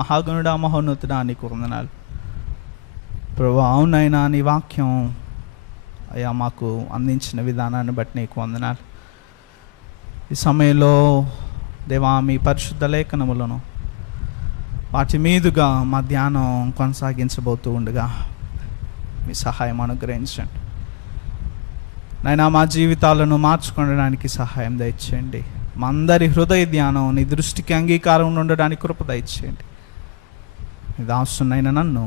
మహాగణుడా, మహోన్నతుడా, నీకు వందనాలు ప్రభువా. అవునైనా నీ వాక్యం అయ్యా మాకు అందించిన విధానాన్ని బట్టి నీకు వందనాలు. ఈ సమయంలో దేవా మీ పరిశుద్ధ లేఖనములను వాటి మీదుగా మా ధ్యానం కొనసాగించబోతూ ఉండగా మీ సహాయం అనుగ్రహించండి నాయనా. మా జీవితాలను మార్చుకోవడానికి సహాయం దయచేయండి. మా అందరి హృదయ ధ్యానం నీ దృష్టికి అంగీకారం ఉండడానికి కృప దయచేయండి. నీ దాసునైనా నన్ను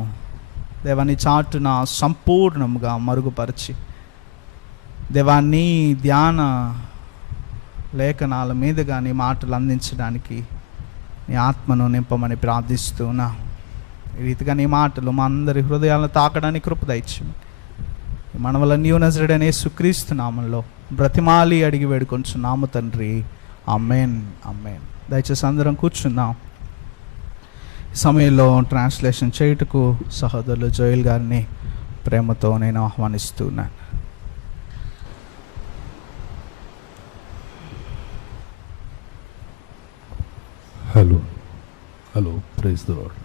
దేవాన్ని చాటున సంపూర్ణంగా మరుగుపరిచి దేవాన్ని ధ్యాన లేఖనాల మీదుగా నీ మాటలు అందించడానికి నీ ఆత్మను నింపమని ప్రార్థిస్తున్నా. ఈ రీతిగా నీ మాటలు మా అందరి హృదయాలను తాకడానికి కృప దయచేయండి. మనవలన్నీ నజరేయుడైన యేసుక్రీస్తు నామంలో బ్రతిమాలి అడిగి వేడుకొంచున్నాము తండ్రి. ఆమేన్, ఆమేన్. దయచేసి అందరం కూర్చుందాం. ఈ సమయంలో ట్రాన్స్లేషన్ చేయుటకు సహోదరులు జోయల్ గారిని ప్రేమతో నేను ఆహ్వానిస్తున్నాను. Hello hello, praise the Lord.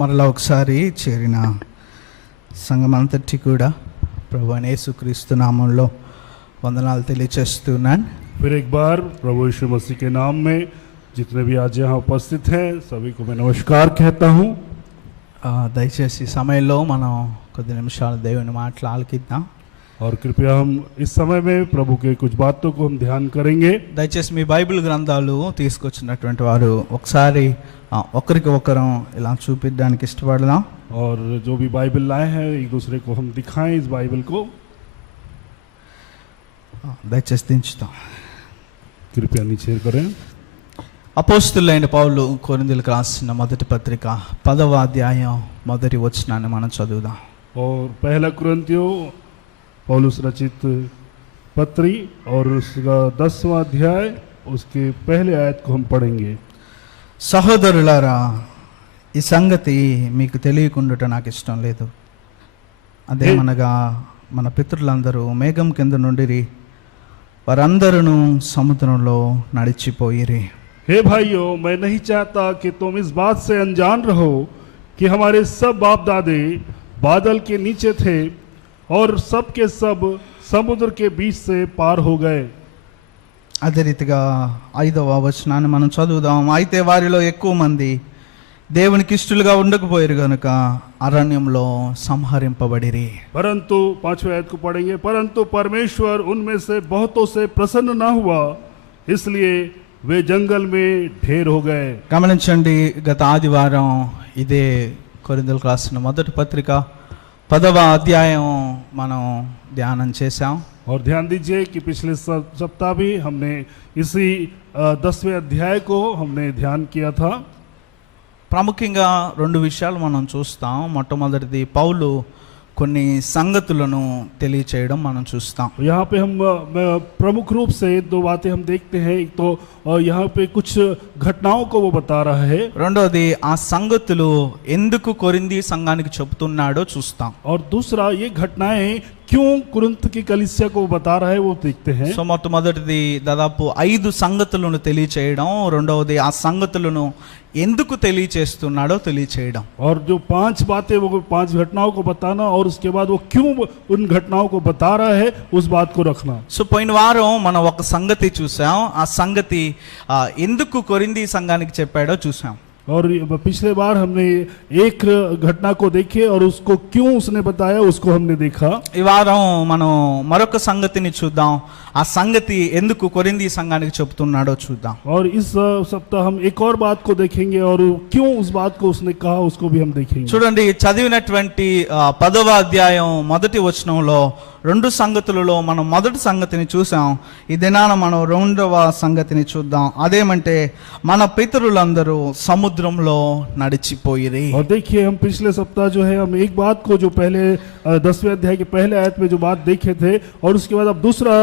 మరలా ఒకసారి చేరిన సంఘమంతటి కూడా ప్రభువైన యేసుక్రీస్తు నామంలో వందనాలు తెలియచేస్తున్నాను. फिर एक बार प्रभु यीशु मसीह के नाम में जितने भी आज यहाँ उपस्थित हैं सभी को मैं नमस्कार कहता हूँ. దయచేసి ఈ సమయంలో మనం కొద్ది నిమిషాలు దేవుని మాటలు ఆలకిద్దాం. और कृपया हम इस समय में प्रभु के कुछ बातों को हम ध्यान करेंगे. దయచేసి మీ బైబిల్ గ్రంథాలు తీసుకొచ్చినటువంటి వారు ఒకసారి ఒకరికి ఒకరం ఇలా చూపించడానికి ఇష్టపడదాం. और जो भी बाइबल लाए हैं एक दूसरे को हम दिखाएं इस बाइबल को. దయచేసి దించుతాం. कृपया नीचे करें. అపోస్తులైన పౌలు కొరింథీయులకు రాసిన మొదటి పత్రిక 10వ అధ్యాయం మొదటి వచనాన్ని మనం చదువుదాం. और पहला कुरिन्थियों पौलुस रचित पत्री और उसका 10वां अध्याय उसके पहले आयत को हम पढ़ेंगे. సహోదరులారా, ఈ సంగతి మీకు తెలియకుండుట నాకు ఇష్టం లేదు. అదేమనగా మన పితరులందరూ మేఘం కింద నుండిరి, వారందరూ సముద్రంలో నడిచిపోయిరి. हे भाइयों, मैं नहीं चाहता कि तुम इस बात से अनजान रहो कि हमारे सब बाप दादे बादल के नीचे थे और सब के सब समुद्र के बीच से पार हो गए. అదే రీతిగా 5వ వచనాన్ని మనం చదువుదాం. అయితే వారిలో ఎక్కువ మంది దేవునికి ఇష్టలుగా ఉండకపోయారు గనుక అరణ్యంలో సంహరింపబడిరి. परंतु 5वें आयत को पढ़ेंगे. परंतु परमेश्वर उनमें से बहुतों से प्रसन्न न हुआ, इसलिए वे जंगल में ढेर हो गए. గమనించండి, గత ఆదివారం ఇదే కొరింథీయులకు రాసిన మొదటి పత్రిక 10వ అధ్యాయం మనం ధ్యానం చేశాం. और ध्यान दीजिए कि पिछले सप्ताह भी हमने इसी 10वें अध्याय को हमने ध्यान किया था. ప్రాముఖ్యంగా 2 విషయాలు మనం చూస్తాం. మొట్టమొదటిది పౌలు కొన్ని సంగతులను తెలియచేయడం మనం చూస్తాం. यहाँ पे हम प्रमुख रूप से 2 बातें हम देखते हैं. एक तो यहाँ पे कुछ घटनाओं को वो बता रहा है. రెండోది ఆ సంగతులు ఎందుకు కొరింథీ సంఘానికి చెబుతున్నాడో చూస్తాం. और दूसरा ये घटनाएं क्यों कुरिन्थ की कलीसिया को बता रहा है वो देखते हैं. సో మొట్టమొదటిది దాదాపు 5 సంగతులను తెలియచేయడం, రెండవది ఆ సంగతులను ఎందుకు తెలియచేస్తున్నాడో తెలియచేయడం. और जो 5 बातें वो 5 घटनाओं को बताना और उसके बाद वो क्यों उन घटनाओं को बता रहा है उस बात को रखना. సో పోయిన వారం మనం ఒక సంగతి చూసాం. ఆ సంగతి ఎందుకు కొరింథీ సంఘానికి చెప్పాడో చూసాం. और पिछले बार हमने एक घटना को देखे और उसको क्यों उसने बताया उसको हमने देखा. ఈ వారం మనం మరొక సంగతిని చూద్దాం. ఆ సంగతి ఎందుకు కొరింథీ సంఘానికి చెబుతున్నాడో చూద్దాం. और इस सप्ताह हम एक और बात को देखेंगे और क्यों उस बात को उसने कहा उसको भी हम देखेंगे. చూడండి, చదివినటువంటి 10వ అధ్యాయం మొదటి వచనంలో 2 సంగతులలో మనం మొదటి సంగతిని చూసాం. ఈ దినాన మనం 2వ సంగతిని చూద్దాం. అదేమంటే మన పితరులందరూ సముద్రంలో నడిచిపోయిరి. और देखिए, हम पिछले सप्ताह जो है हम एक बात को जो पहले 10वें अध्याय के पहले आयत में जो बात देखे थे और उसके बाद अब दूसरा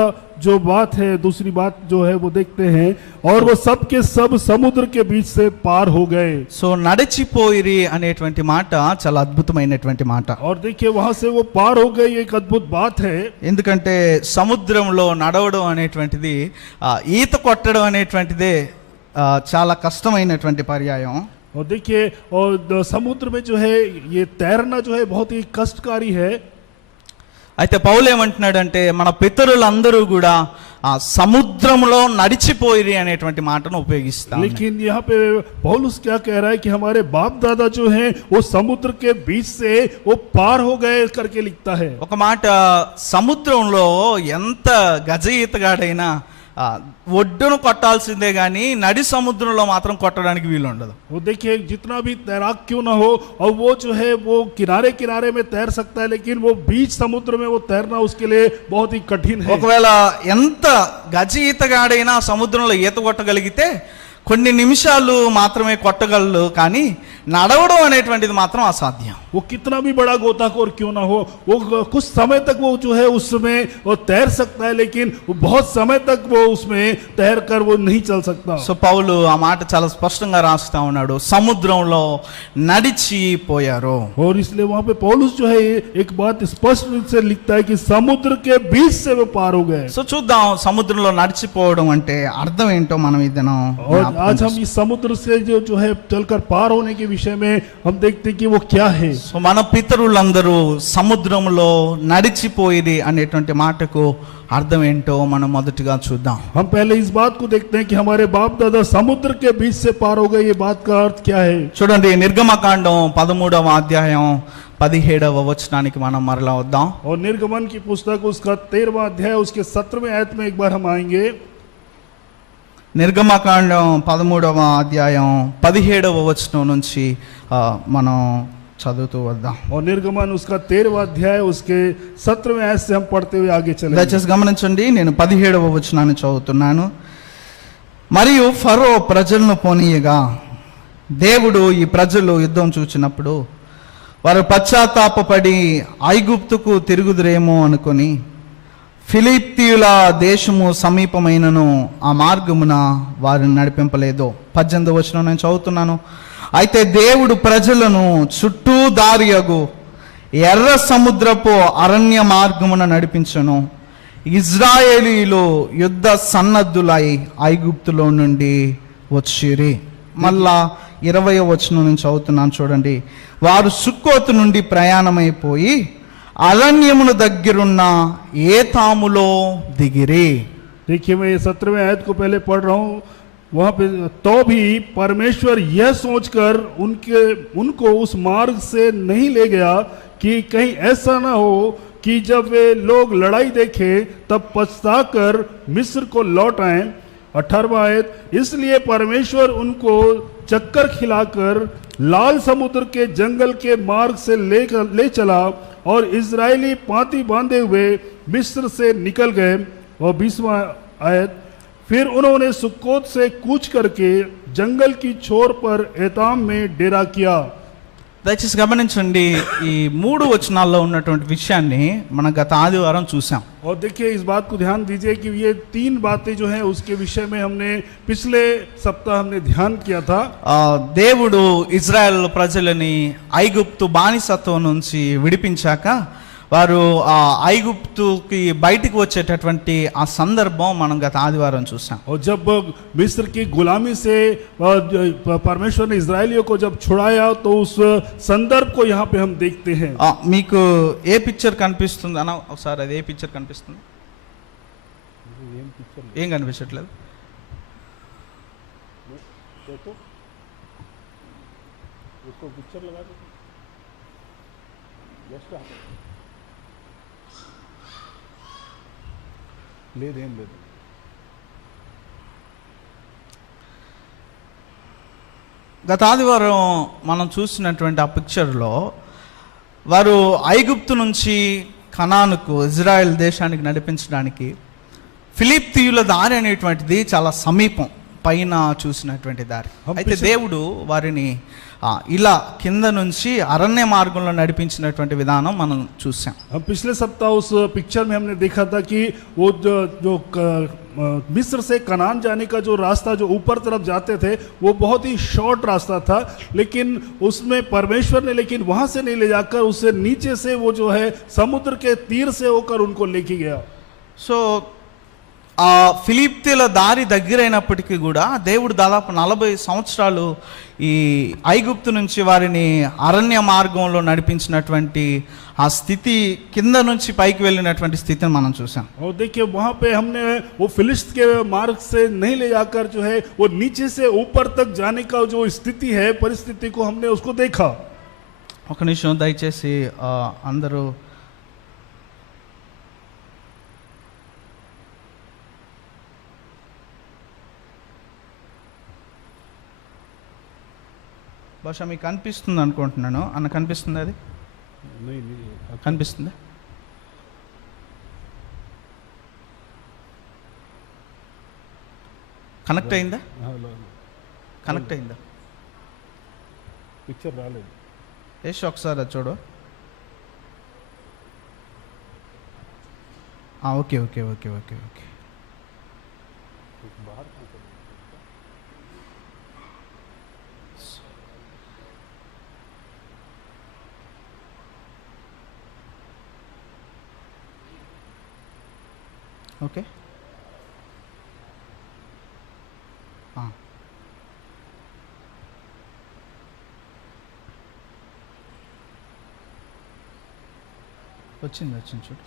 जो बात है, दूसरी बात जो है वो देखते हैं, और वो सब के सब समुद्र के बीच से पार हो गए। సో నడిచిపోయిరి అనేటువంటి మాట చాలా అద్భుతమైనటువంటి మాట. और देखिए वहां से वो पार हो गए, एक अद्भुत बात है। ఎందుకంటే సముద్రంలో నడవడం అనేటువంటిది ఈత కొట్టడం అనేటువంటిదే చాలా కష్టమైనటువంటి పర్యాయం. और देखिए और समुद्र में जो है ये तैरना जो है बहुत ही कष्टकारी है। అయితే పౌలు ఏమంటున్నాడంటే మన పితరులందరూ కూడా ఆ సముద్రంలో నడిచిపోయిరి అనేటువంటి మాటను ఉపయోగిస్తారు. लेकिन यहाँ पे पौलुस क्या कह रहा है कि हमारे बाप दादा जो हैं वो समुद्र के बीच से वो पार हो गए करके लिखता है। ఒక మాట సముద్రంలో ఎంత గజ ఈతగాడైనా ఒడ్డును కొట్టాల్సిందే కానీ నడి సముద్రంలో మాత్రం కొట్టడానికి వీలు ఉండదు. वो देखिए जितना भी तैराक क्यों ना हो, और वो जो है वो किनारे किनारे में तैर सकता है, लेकिन वो बीच समुद्र में वो तैरना उसके लिए बहुत ही कठिन है। ఒకవేళ ఎంత గజ ఈతగాడైనా సముద్రంలో ఈత కొట్టగలిగితే కొన్ని నిమిషాలు మాత్రమే కొట్టగలరు, కానీ నడవడం అనేటువంటిది మాత్రం అసాధ్యం. वो कितना भी बड़ा गोताखोर क्यों ना हो, वो कुछ समय तक वो जो है उसमें वो तैर सकता है, लेकिन वो बहुत समय तक वो उसमें तैर कर वो नहीं चल सकता। సో పౌలు ఆ మాట చాలా స్పష్టంగా రాస్తా ఉన్నాడు, సముద్రంలో నడిచిపోయారు. और इसलिए वहां पे पौलुस जो है एक बात स्पष्ट रूप से लिखता है कि समुद्र के बीच से वो पार हो गए। సో చూద్దాం సముద్రంలో నడిచిపోవడం అంటే అర్థం ఏంటో మనం ఇద్దరం. और आज हम इस समुद्र से जो है चलकर पार होने के विषय में हम देखते हैं कि वो क्या है। సో మన పితరులందరూ సముద్రంలో నడిచిపోయిరి అనేటువంటి మాటకు అర్థం ఏంటో మనం మొదటిగా చూద్దాం. हम पहले इस बात को देखते हैं कि हमारे बाप दादा समुद्र के बीच से पार हो गए, ये बात का अर्थ क्या है। చూడండి నిర్గమకాండం 13వ అధ్యాయం 17వ వచనానికి మనం మరలా వద్దాం. और निर्गमन की पुस्तक उसका 13वां अध्याय उसके 17वें आयत में एक बार हम आएंगे। నిర్గమకాండం 13వ అధ్యాయం 17వ వచనం నుంచి మనం చదువుతూ వద్దాం. और निर्गमन उसका 13वां अध्याय उसके 17वें आयत से हम पढ़ते हुए आगे चलेंगे। దయచేసి గమనించండి, నేను 17వ వచనాన్ని చదువుతున్నాను. మరియు ఫరో ప్రజలను పోనీయగా దేవుడు ఈ ప్రజలు యుద్ధం చూచినప్పుడు వారు పశ్చాత్తాపపడి ఐగుప్తుకు తిరుగుదురేమో అనుకొని ఫిలిప్తీయుల దేశము సమీపమైనను ఆ మార్గమున వారిని నడిపింపలేదు. 18వ వచనం నేను చదువుతున్నాను. అయితే దేవుడు ప్రజలను చుట్టూ దారియగు ఎర్ర సముద్రపు అరణ్య మార్గమున నడిపించను. ఇజ్రాయేలీలు యుద్ధ సన్నద్ధులై ఐగుప్తులో నుండి వచ్చిరి. మళ్ళా 20వ వచనం నేను చదువుతున్నాను చూడండి. వారు సుక్కోతు నుండి ప్రయాణమైపోయి అరణ్యమును దగ్గరున్న ఏతాములో దిగిరి. देखिए मैं ये 17वें आयत को पहले पढ़ रहा हूँ। वहाँ पे तो भी परमेश्वर यह सोचकर उनको उस मार्ग से नहीं ले गया कि कहीं ऐसा ना हो कि जब वे लोग लड़ाई देखें तब पछताकर मिस्र को लौट आए। 18वां आयत, इसलिए परमेश्वर उनको चक्कर खिलाकर लाल समुद्र के जंगल के मार्ग से ले चला और इजरायली पांति बांधे हुए मिस्र से निकल गए। और 20वां आयत, फिर उन्होंने सुक्कोत से कूच करके जंगल की छोर पर एताम में डेरा किया। దయచేసి గమనించండి, ఈ 3 వచనాల్లో ఉన్నటువంటి విషయాన్ని మనం గత ఆదివారం చూసాం. और देखिए इस बात को ध्यान दीजिए कि ये 3 बातें जो हैं उसके विषय में हमने पिछले सप्ताह हमने ध्यान किया था। దేవుడు ఇజ్రాయెల్ ప్రజలని ఐగుప్తు బానిసత్వం నుంచి విడిపించాక వారు ఆ ఐగుప్తుకి బయటికి వచ్చేటటువంటి ఆ సందర్భం మనం గత ఆదివారం చూసాం. और जब मिस्र की गुलामी से परमेश्वर ने इजरायलियों को जब छुड़ाया तो उस संदर्भ को यहाँ पे हम देखते हैं। మీకు ఏ పిక్చర్ కనిపిస్తుంది అన్న ఒకసారి, అది ఏ పిక్చర్ కనిపిస్తుంది? ఏం కనిపించట్లేదు? లేదేం లేదు. గత ఆదివారం మనం చూసినటువంటి ఆ పిక్చర్లో వారు ఐగుప్తు నుంచి కనానుకు ఇజ్రాయెల్ దేశానికి నడిపించడానికి ఫిలిప్తీయుల దారి అనేటువంటిది చాలా సమీపం. పైన చూసినటువంటి దారి. హం అయితే పిछले- దేవుడు వారిని ఇలా కింద నుంచి అరణ్య మార్గంలో నడిపించినటువంటి విధానం మనం చూసాం. हम पिछले सप्ताह उस पिक्चर में हमने देखा था कि वो जो मिस्र से कनान जाने का जो रास्ता जो ऊपर तरफ जाते थे वो बहुत ही शॉर्ट रास्ता था, लेकिन उसमें परमेश्वर ने लेकिन वहां से नहीं ले जाकर उससे नीचे से वो जो है समुद्र के तीर से होकर उनको लेके गया. సో ఆ ఫిలిప్తీల దారి దగ్గరైనప్పటికీ కూడా దేవుడు దాదాపు 40 సంవత్సరాలు ఈ ఐగుప్తు నుంచి వారిని అరణ్య మార్గంలో నడిపించినటువంటి ఆ స్థితి, కింద నుంచి పైకి వెళ్ళినటువంటి స్థితిని మనం చూసాం. और देखिए वहां पे हमने वो फिलिस्त के मार्ग से नहीं ले जाकर जो है वो नीचे से ऊपर तक जाने का जो स्थिति है, परिस्थिति को हमने उसको देखा. ఒక నిమిషం దయచేసి అందరూ బహుశా మీకు కనిపిస్తుంది అనుకుంటున్నాను. అన్న కనిపిస్తుంది, అది नहीं नहीं కనిపిస్తుంది. కనెక్ట్ అయిందా? కనెక్ట్ అయిందా? पिक्चर రాలేదు. యశ్ ఒకసారి అది చూడు. Okay okay okay okay okay okay వచ్చింది చూడు.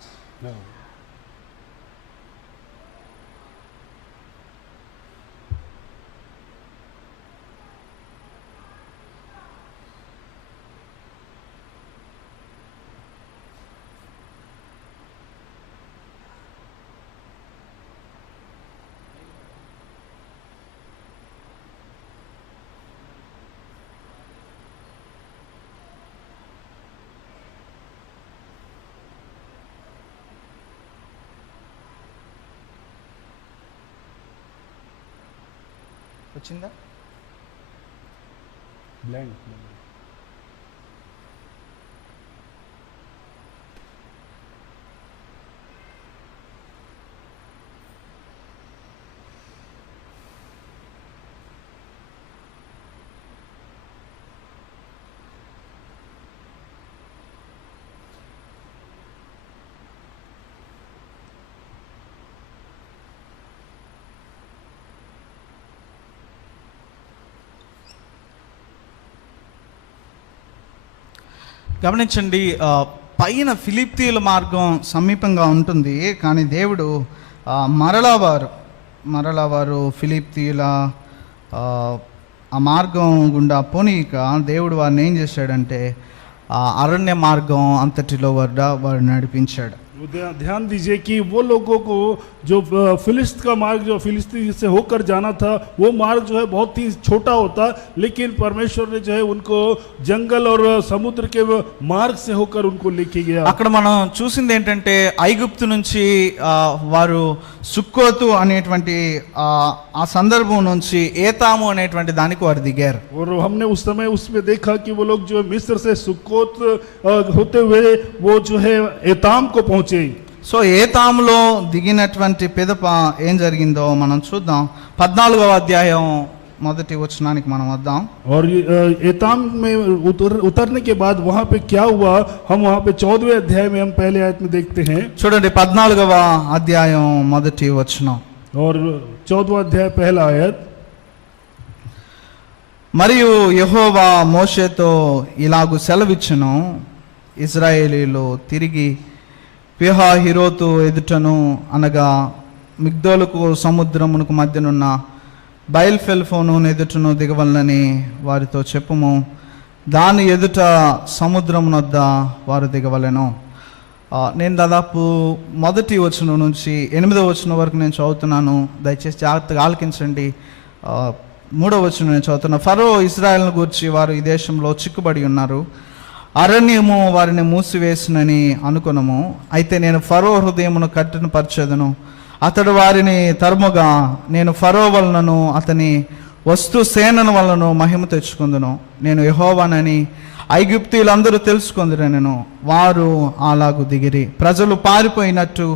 వచ్చిందా? బ్లాంక్. గమనించండి, పైన ఫిలిప్తీల మార్గం సమీపంగా ఉంటుంది, కానీ దేవుడు మరలా వారు ఫిలిప్తీల ఆ మార్గం గుండా పోనీక దేవుడు వారిని ఏం చేశాడంటే అరణ్య మార్గం అంతటిలో వారు నడిపించాడు. ध्यान दीजिए कि वो लोगों को जो फिलिस्त का मार्ग जो फिलिस्ती से होकर जाना था वो मार्ग जो है बहुत ही छोटा होता, लेकिन परमेश्वर ने जो है उनको जंगल और समुद्र के मार्ग से होकर उनको लेके गया. అక్కడ మనం చూసింది ఏంటంటే ఐగుప్తు నుంచి వారు సుక్కోతు అనేటువంటి ఆ సందర్భం నుంచి ఏతాము అనేటువంటి దానికి వారు దిగారు. और हमने उस समय उसमें देखा कि वो लोग जो मिस्र से सुक्कोत होते हुए वो जो है एताम को पहुंचे. సో ఏతాములో దిగినటువంటి పిదప ఏం జరిగిందో మనం చూద్దాం. 14వ అధ్యాయం మొదటి వచనానికి మనం వద్దాం. और एताम में उतरने के बाद वहां पे क्या हुआ, हम वहां पे 14वें अध्याय में हम पहले आयत में देखते हैं. చూడండి 14వ అధ్యాయం మొదటి వచనం. और 14वां अध्याय पहला आयत. మరియు యెహోవా మోషేతో ఇలాగు సెలవిచ్చెను, ఇశ్రాయేలీయులు తిరిగి పిహహిరోతు ఎదుటను అనగా మిగ్దోలుకు సముద్రమునకు మధ్యనున్న బయల్ఫెల్ఫోను ఎదుటను దిగవలనని వారితో చెప్పుము. దాని ఎదుట సముద్రమునొద్ద వారు దిగవలెను. నేను దాదాపు మొదటి వచనం నుంచి 8వ వచనం వరకు నేను చదువుతున్నాను, దయచేసి జాగ్రత్తగా ఆలకించండి. 3వ వచనం నేను చదువుతున్నా. ఫరో ఇశ్రాయేలును గూర్చి వారు ఈ దేశంలో చిక్కుబడి ఉన్నారు, అరణ్యము వారిని మూసివేసినని అనుకునము. అయితే నేను ఫరో హృదయమును కఠినపరచెదను, అతడు వారిని తరుముగా నేను ఫరో వలనను అతని వస్తు సేనను వలన మహిమ తెచ్చుకుందును. నేను యెహోవానని ఐగుప్తీయులందరూ తెలుసుకుందురనెను. వారు అలాగు దిగిరి. ప్రజలు పారిపోయినట్టు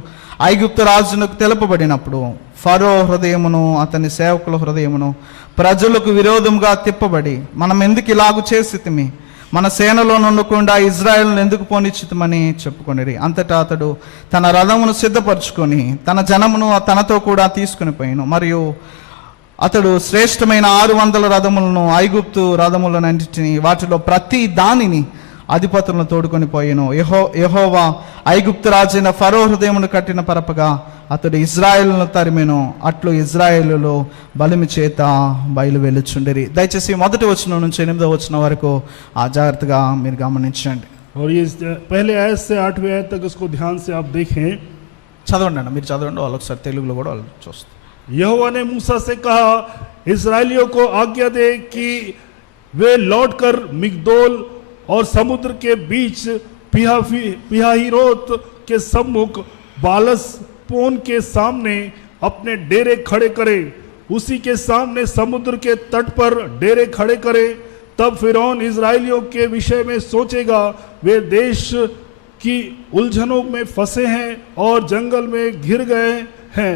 ఐగుప్తు రాజునకు తెలుపబడినప్పుడు ఫరో హృదయమును అతని సేవకుల హృదయమును ప్రజలకు విరోధంగా తిప్పబడి, మనం ఎందుకు ఇలాగు చేసితిమి, మన సేనలో నుండకుండా ఇజ్రాయెల్ను ఎందుకు పోనిచ్చితమని చెప్పుకొనిరి. అంతటా అతడు తన రథమును సిద్ధపరచుకొని తన జనమును తనతో కూడా తీసుకుని పోయాను. మరియు అతడు శ్రేష్టమైన 600 రథములను, ఐగుప్తు రథములన్నింటినీ, వాటిలో ప్రతి దానిని అధిపతులను తోడుకొని పోయాను. యెహోవా ఐగుప్తు రాజైన ఫరో హృదయమును కట్టిన పరపగా అతడు ఇజ్రాయేలును తరిమెను. అట్లు ఇజ్రాయేలులో బలిమి చేత బయలు వెళ్ళుచుండిరి. దయచేసి 1వ వచనం నుంచి 8వ వచనం వరకు జాగ్రత్తగా మీరు గమనించండి. और ये पहले आयत से 8वीं आयत तक उसको ध्यान से आप देखें. చదవండి అన్న, మీరు చదవండి, వాళ్ళు ఒకసారి తెలుగులో కూడా వాళ్ళు చూస్తారు. यहोवा ने मूसा से कहा, इस्राएलियों को आज्ञा दे कि वे लौटकर मिग्दोल और समुद्र के बीच पिहाहिरोत के सम्मुख बालस पोन के सामने अपने डेरे खड़े करे. उसी के सामने समुद्र के तट पर डेरे खड़े करे. तब फिरौन इस्राएलियों के विषय में सोचेगा, वे देश की उलझनों में फंसे हैं और जंगल में घिर गए हैं.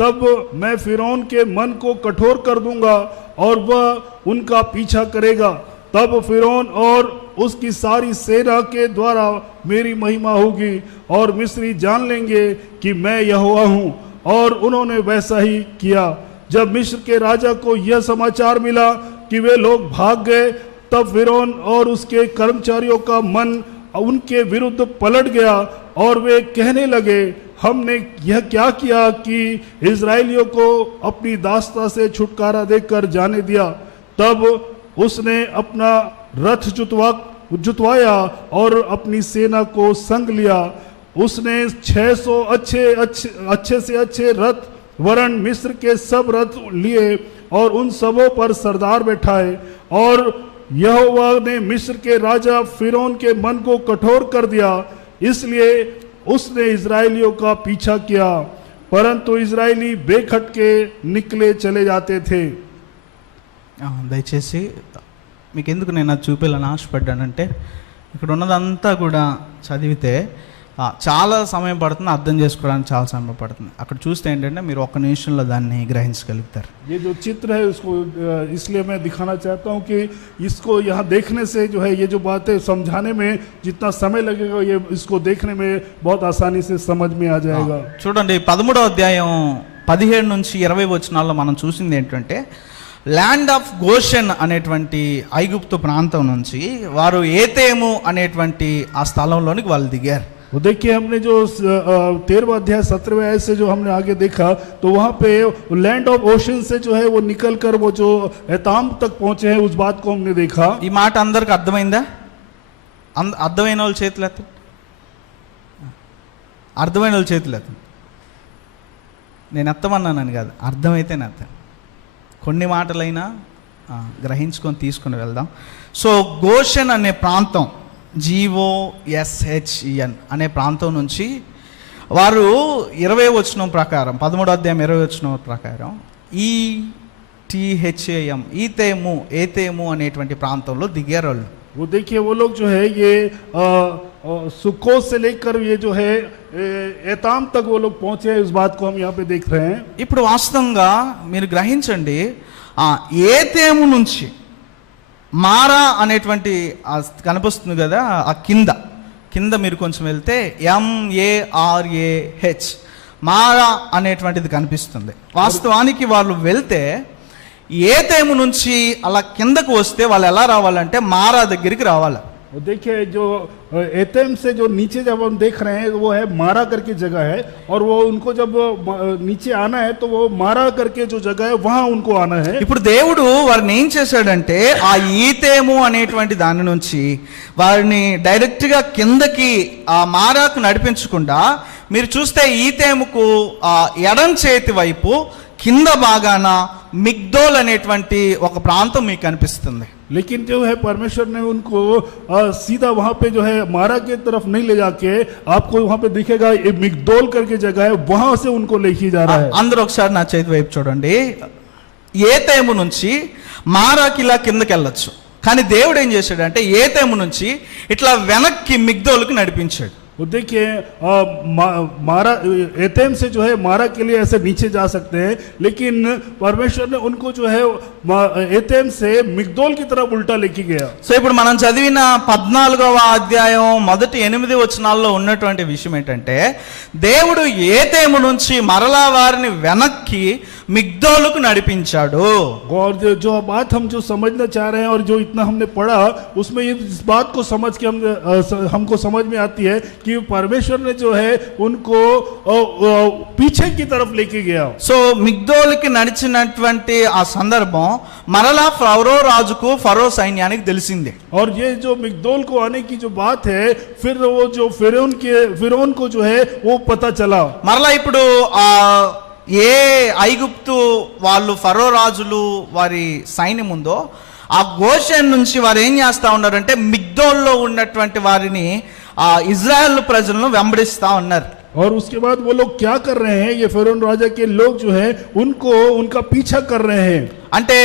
तब मैं फिरौन के मन को कठोर कर दूंगा और वह उनका पीछा करेगा. तब फिरौन और उसकी सारी सेना के द्वारा मेरी महिमा होगी और मिस्री जान लेंगे कि मैं यहोवा हूँ. और उन्होंने वैसा ही किया. जब मिस्र के राजा को यह समाचार मिला कि वे लोग भाग गए, तब फिरौन और उसके कर्मचारियों का मन उनके विरुद्ध पलट गया और वे कहने लगे, हमने यह क्या किया कि इस्राएलियों को अपनी दास्ता से छुटकारा देकर जाने दिया. तब उसने अपना रथ जुतवाया और अपनी सेना को संग लिया. उसने 600 अच्छे से अच्छे रथ वरन मिस्र के सब रथ लिए और उन सबों पर सरदार बैठाए. और यहोवा ने मिस्र के राजा फिरौन के मन को कठोर कर दिया, इसलिए उसने इस्राएलियों का पीछा किया, परंतु इस्राएली बेखटके निकले चले जाते थे. దయచేసి మీకు ఎందుకు నేను అది చూపించాలని ఆశపడ్డానంటే, ఇక్కడ ఉన్నదంతా కూడా చదివితే చాలా సమయం పడుతుంది, అర్థం చేసుకోవడానికి చాలా సమయం పడుతుంది. అక్కడ చూస్తే ఏంటంటే మీరు 1 నిమిషంలో దాన్ని గ్రహించగలుగుతారు. ये जो चित्र है उसको इसलिए मैं दिखाना चाहता हूँ कि इसको यहाँ देखने से जो है ये जो बातें समझाने में जितना समय लगेगा ये इसको देखने में बहुत आसानी से समझ में आ जाएगा. చూడండి 13వ అధ్యాయం 17 నుంచి 20 వచనాల్లో మనం చూసింది ఏంటంటే, ల్యాండ్ ఆఫ్ గోషన్ అనేటువంటి ఐగుప్తు ప్రాంతం నుంచి వారు ఏతేము అనేటువంటి ఆ స్థలంలోనికి వాళ్ళు దిగారు. वो देखिए, हमने जो 13वां अध्याय 17वें आयत से जो हमने आगे देखा तो वहाँ पे लैंड ऑफ ओशन से जो है वो निकल कर वो जो एताम तक पहुंचे हैं, उस बात को हमने देखा. ఈ మాట అందరికి అర్థమైందా? అర్థమైన వాళ్ళు చేతులు ఎత్తండి. అర్థమైన వాళ్ళు చేతులు ఎత్తండి. నేను ఎత్తమన్నానని కాదు, అర్థమైతే ఎత్తండి. కొన్ని మాటలైనా గ్రహించుకొని తీసుకుని వెళ్దాం. సో గోషన్ అనే ప్రాంతం, GOSHEN అనే ప్రాంతం నుంచి వారు 20వ వచనం ప్రకారం, 13వ అధ్యాయం 20వ వచనం ప్రకారం ETHAM ఏతేము అనేటువంటి ప్రాంతంలో దిగారు వాళ్ళు. वो देखिए, वो लोग जो है ये सुकोस से लेकर ये जो है एताम तक वो लोग पहुंचे हैं. उस बात को हम यहाँ पे देख रहे हैं. ఇప్పుడు వాస్తవంగా మీరు గ్రహించండి, ఏతేము నుంచి మారా అనేటువంటి కనిపిస్తుంది కదా, ఆ కింద మీరు కొంచెం వెళ్తే MARAH మారా అనేటువంటిది కనిపిస్తుంది. వాస్తవానికి వాళ్ళు వెళ్తే ఏతేము నుంచి అలా కిందకు వస్తే వాళ్ళు ఎలా రావాలంటే మారా దగ్గరికి రావాలి. देखिए, जो एतम से जो नीचे जब हम देख रहे हैं वो है मारा करके जगह है, और वो उनको जब नीचे आना है तो वो मारा करके जो जगह है वहां उनको आना है. ఇప్పుడు దేవుడు వారిని ఏం చేశాడంటే ఆ ఈతేము అనేటువంటి దాని నుంచి వారిని డైరెక్ట్గా కిందకి ఆ మారాకు నడిపించకుండా, మీరు చూస్తే ఈతేముకు ఎడం చేతి వైపు కింద భాగాన మిగ్దోల్ అనేటువంటి ఒక ప్రాంతం మీకు కనిపిస్తుంది. लेकिन जो है परमेश्वर ने उनको सीधा वहां पे जो है मारा के तरफ नहीं ले जाके आपको वहां पे दिखेगा ये मिग्दोल करके जगह है, वहां से उनको लेके जा रहा है. అందరూ ఒకసారి నా చేతి వైపు చూడండి. ఏతేము నుంచి మారాకి ఇలా కిందకి వెళ్ళొచ్చు, కానీ దేవుడు ఏం చేశాడంటే ఏతేము నుంచి ఇట్లా వెనక్కి మిగ్దోలుకి నడిపించాడు. वो देखिए मारा एतेम से जो है मारा के लिए ऐसे नीचे जा सकते हैं, लेकिन परमेश्वर ने उनको जो है एतेम से मिग्दोल की तरफ उल्टा लेके गया. సో ఇప్పుడు మనం చదివిన 14వ అధ్యాయం మొదటి 8 వచనాల్లో ఉన్నటువంటి విషయం ఏంటంటే దేవుడు ఏతేము నుంచి మరలా వారిని వెనక్కి మిగ్దోలుకు నడిపించాడు. और जो बात हम जो समझना चाह रहे हैं और जो इतना हमने पढ़ा उसमें इस बात को समझ के हमको समझ में आती है कि परमेश्वर ने जो है उनको पीछे की तरफ लेके गया. సో మిగ్దోలుకి నడిచినటువంటి ఆ సందర్భం మరలా ఫరో రాజుకు ఫరో సైన్యానికి తెలిసింది. और ये जो मिग्दोल को आने की जो बात है फिर वो जो फिरौन को जो है वो पता चला. మరలా ఇప్పుడు ఏ ఐగుప్తు వాళ్ళు ఫరో రాజులు వారి సైన్యం ఉందో ఆ గోషెన్ నుంచి వారు ఏం చేస్తా ఉన్నారంటే మిగ్దోల్లో ఉన్నటువంటి వారిని ఇజ్రాయెల్ ప్రజలను వెంబడిస్తా ఉన్నారు. और उसके बाद वो लोग क्या कर रहे हैं, ये फिरौन राजा के लोग जो है उनको उनका पीछा कर रहे हैं. అంటే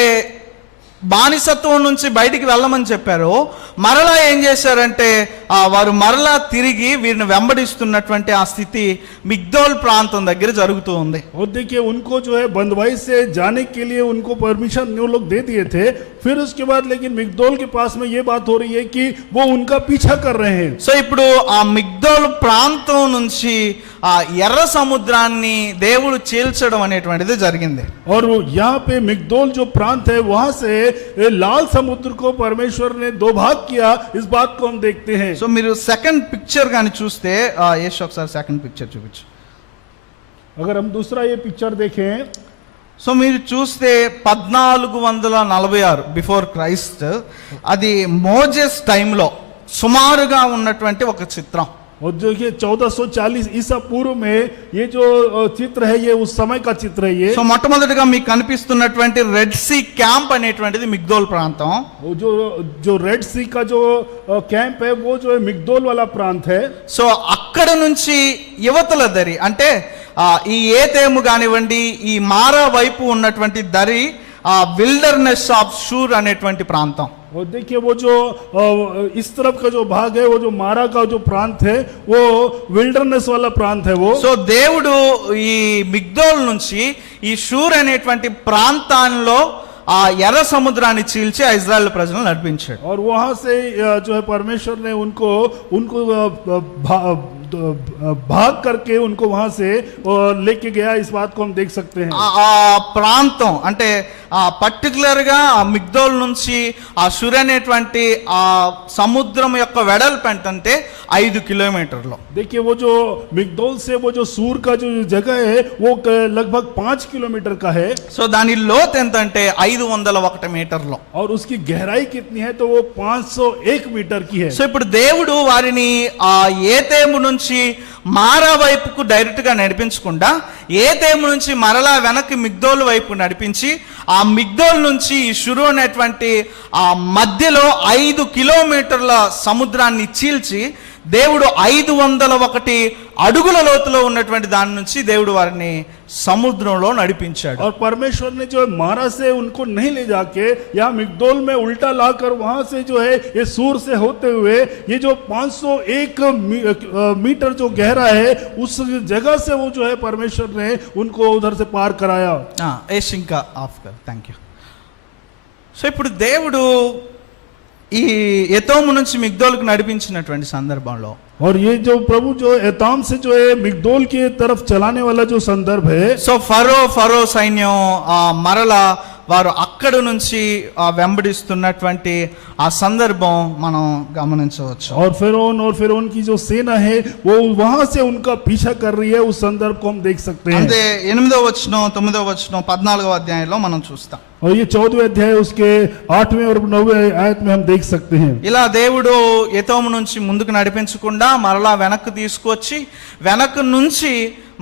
బానిసత్వం నుంచి బయటికి వెళ్ళమని చెప్పారు, మరలా ఏం చేశారంటే వారు మరలా తిరిగి వీరిని వెంబడిస్తున్నటువంటి ఆ స్థితి మిగ్దోల్ ప్రాంతం దగ్గర జరుగుతూ ఉంది. और देखिए उनको जो है बंदवाई से जाने के लिए उनको परमिशन वो लोग दे दिए थे, फिर उसके बाद लेकिन मिग्दोल के पास में ये बात हो रही है कि वो उनका पीछा कर रहे हैं. సో ఇప్పుడు ఆ మిగ్దోల్ ప్రాంతం నుంచి ఆ ఎర్ర సముద్రాన్ని దేవుడు చీల్చడం అనేటువంటిది జరిగింది. और यहाँ पे मिग्दोल जो प्रांत है वहां से लाल समुद्र को परमेश्वर ने दो भाग किया, इस बात को हम देखते हैं. సో మీరు సెకండ్ పిక్చర్ కానీ చూస్తే యేసు ఒకసారి సెకండ్ పిక్చర్ చూపించు. अगर हम दूसरा ये पिक्चर देखें సో మీరు చూస్తే 1446 బిఫోర్ క్రైస్ట్, అది మోజెస్ టైంలో సుమారుగా ఉన్నటువంటి ఒక చిత్రం. और देखिए 1440 ईसा पूर्व में ये जो चित्र है ये उस समय का चित्र है. ये సో మొట్టమొదటిగా మీకు కనిపిస్తున్నటువంటి రెడ్ సీ క్యాంప్ అనేటువంటిది మిగ్దోల్ ప్రాంతం. वो जो रेड सी का जो कैंप है वो जो है मिग्दोल वाला प्रांत है. సో అక్కడ నుంచి యువతల దరి అంటే ఈ ఏతేము కానివ్వండి, ఈ మారా వైపు ఉన్నటువంటి దరి విల్డర్నెస్ ఆఫ్ షూర్ అనేటువంటి ప్రాంతం. और देखिए वो जो इस तरफ का जो भाग है वो जो मारा का जो प्रांत है वो विल्डरनेस वाला प्रांत है वो. సో దేవుడు ఈ మిగ్దోల్ నుంచి ఈ షూర్ అనేటువంటి ప్రాంతాల్లో ఆ ఎర్ర సముద్రాన్ని చీల్చి ఇజ్రాయెల్ ప్రజలను నడిపించాడు. और वहां से जो है परमेश्वर ने उनको भाग करके उनको वहां से लेके गया, इस बात को हम देख सकते हैं. ఆ ప్రాంతం అంటే పర్టికులర్ గా ఆ మిగ్దోల్ నుంచి ఆ షూర్ అనేటువంటి ఆ సముద్రం యొక్క వెడల్పు అంటే 5 కిలోమీటర్లు. देखिए वो जो मिग्दोल से वो जो सूर का जो जगह है वो लगभग 5 किलोमीटर का है. సో దాని లోతు ఎంత అంటే 501 మీటర్లు. और उसकी गहराई कितनी है तो वो 501 मीटर की है. సో ఇప్పుడు దేవుడు వారిని ఆ ఏతేము నుంచి మారా వైపుకు డైరెక్ట్ గా నడిపించకుండా ఏతేము నుంచి మరలా వెనక్కి మిగ్దోల్ వైపు నడిపించి ఆ మిగ్దోల్ నుంచి ఈ షురు అనేటువంటి ఆ మధ్యలో 5 కిలోమీటర్ల సముద్రాన్ని చీల్చి దేవుడు 501 అడుగుల లోతులో ఉన్నటువంటి దాని నుంచి దేవుడు వారిని సముద్రంలో నడిపించాడు. और परमेश्वर ने जो मारा से उनको नहीं ले जाके यहाँ मिग्दोल में उल्टा लाकर वहां से जो है ये सूर से होते हुए ये जो 501 मीटर जो गहरा है उस जगह से वो जो है परमेश्वर ने उनको उधर से पार कराया. ఇంకా ఆఫ్ కర్, థ్యాంక్ యూ. సో ఇప్పుడు దేవుడు ఈ ఎతోము నుంచి మిగ్దోల్కు నడిపించినటువంటి సందర్భంలో और ये जो प्रभु जो एताम से जो है मिग्दोल की तरफ चलाने वाला जो संदर्भ है. సో ఫరో సైన్యం మరలా వారు అక్కడ నుంచి వెంబడిస్తున్నటువంటి ఆ సందర్భం మనం గమనించవచ్చు. और फिरौन की जो सेना है वो वहां से उनका पीछा कर रही है, उस संदर्भ को हम देख सकते हैं. అంటే 8వ వచనం 9వ వచనం 14వ అధ్యాయంలో మనం చూస్తాం. और ये 14वें अध्याय उसके 8वें और 9वें आयत में हम देख सकते हैं। ఇలా దేవుడు ఎతోము నుంచి ముందుకు నడిపించకుండా మరలా వెనక్కు తీసుకొచ్చి వెనక్కు నుంచి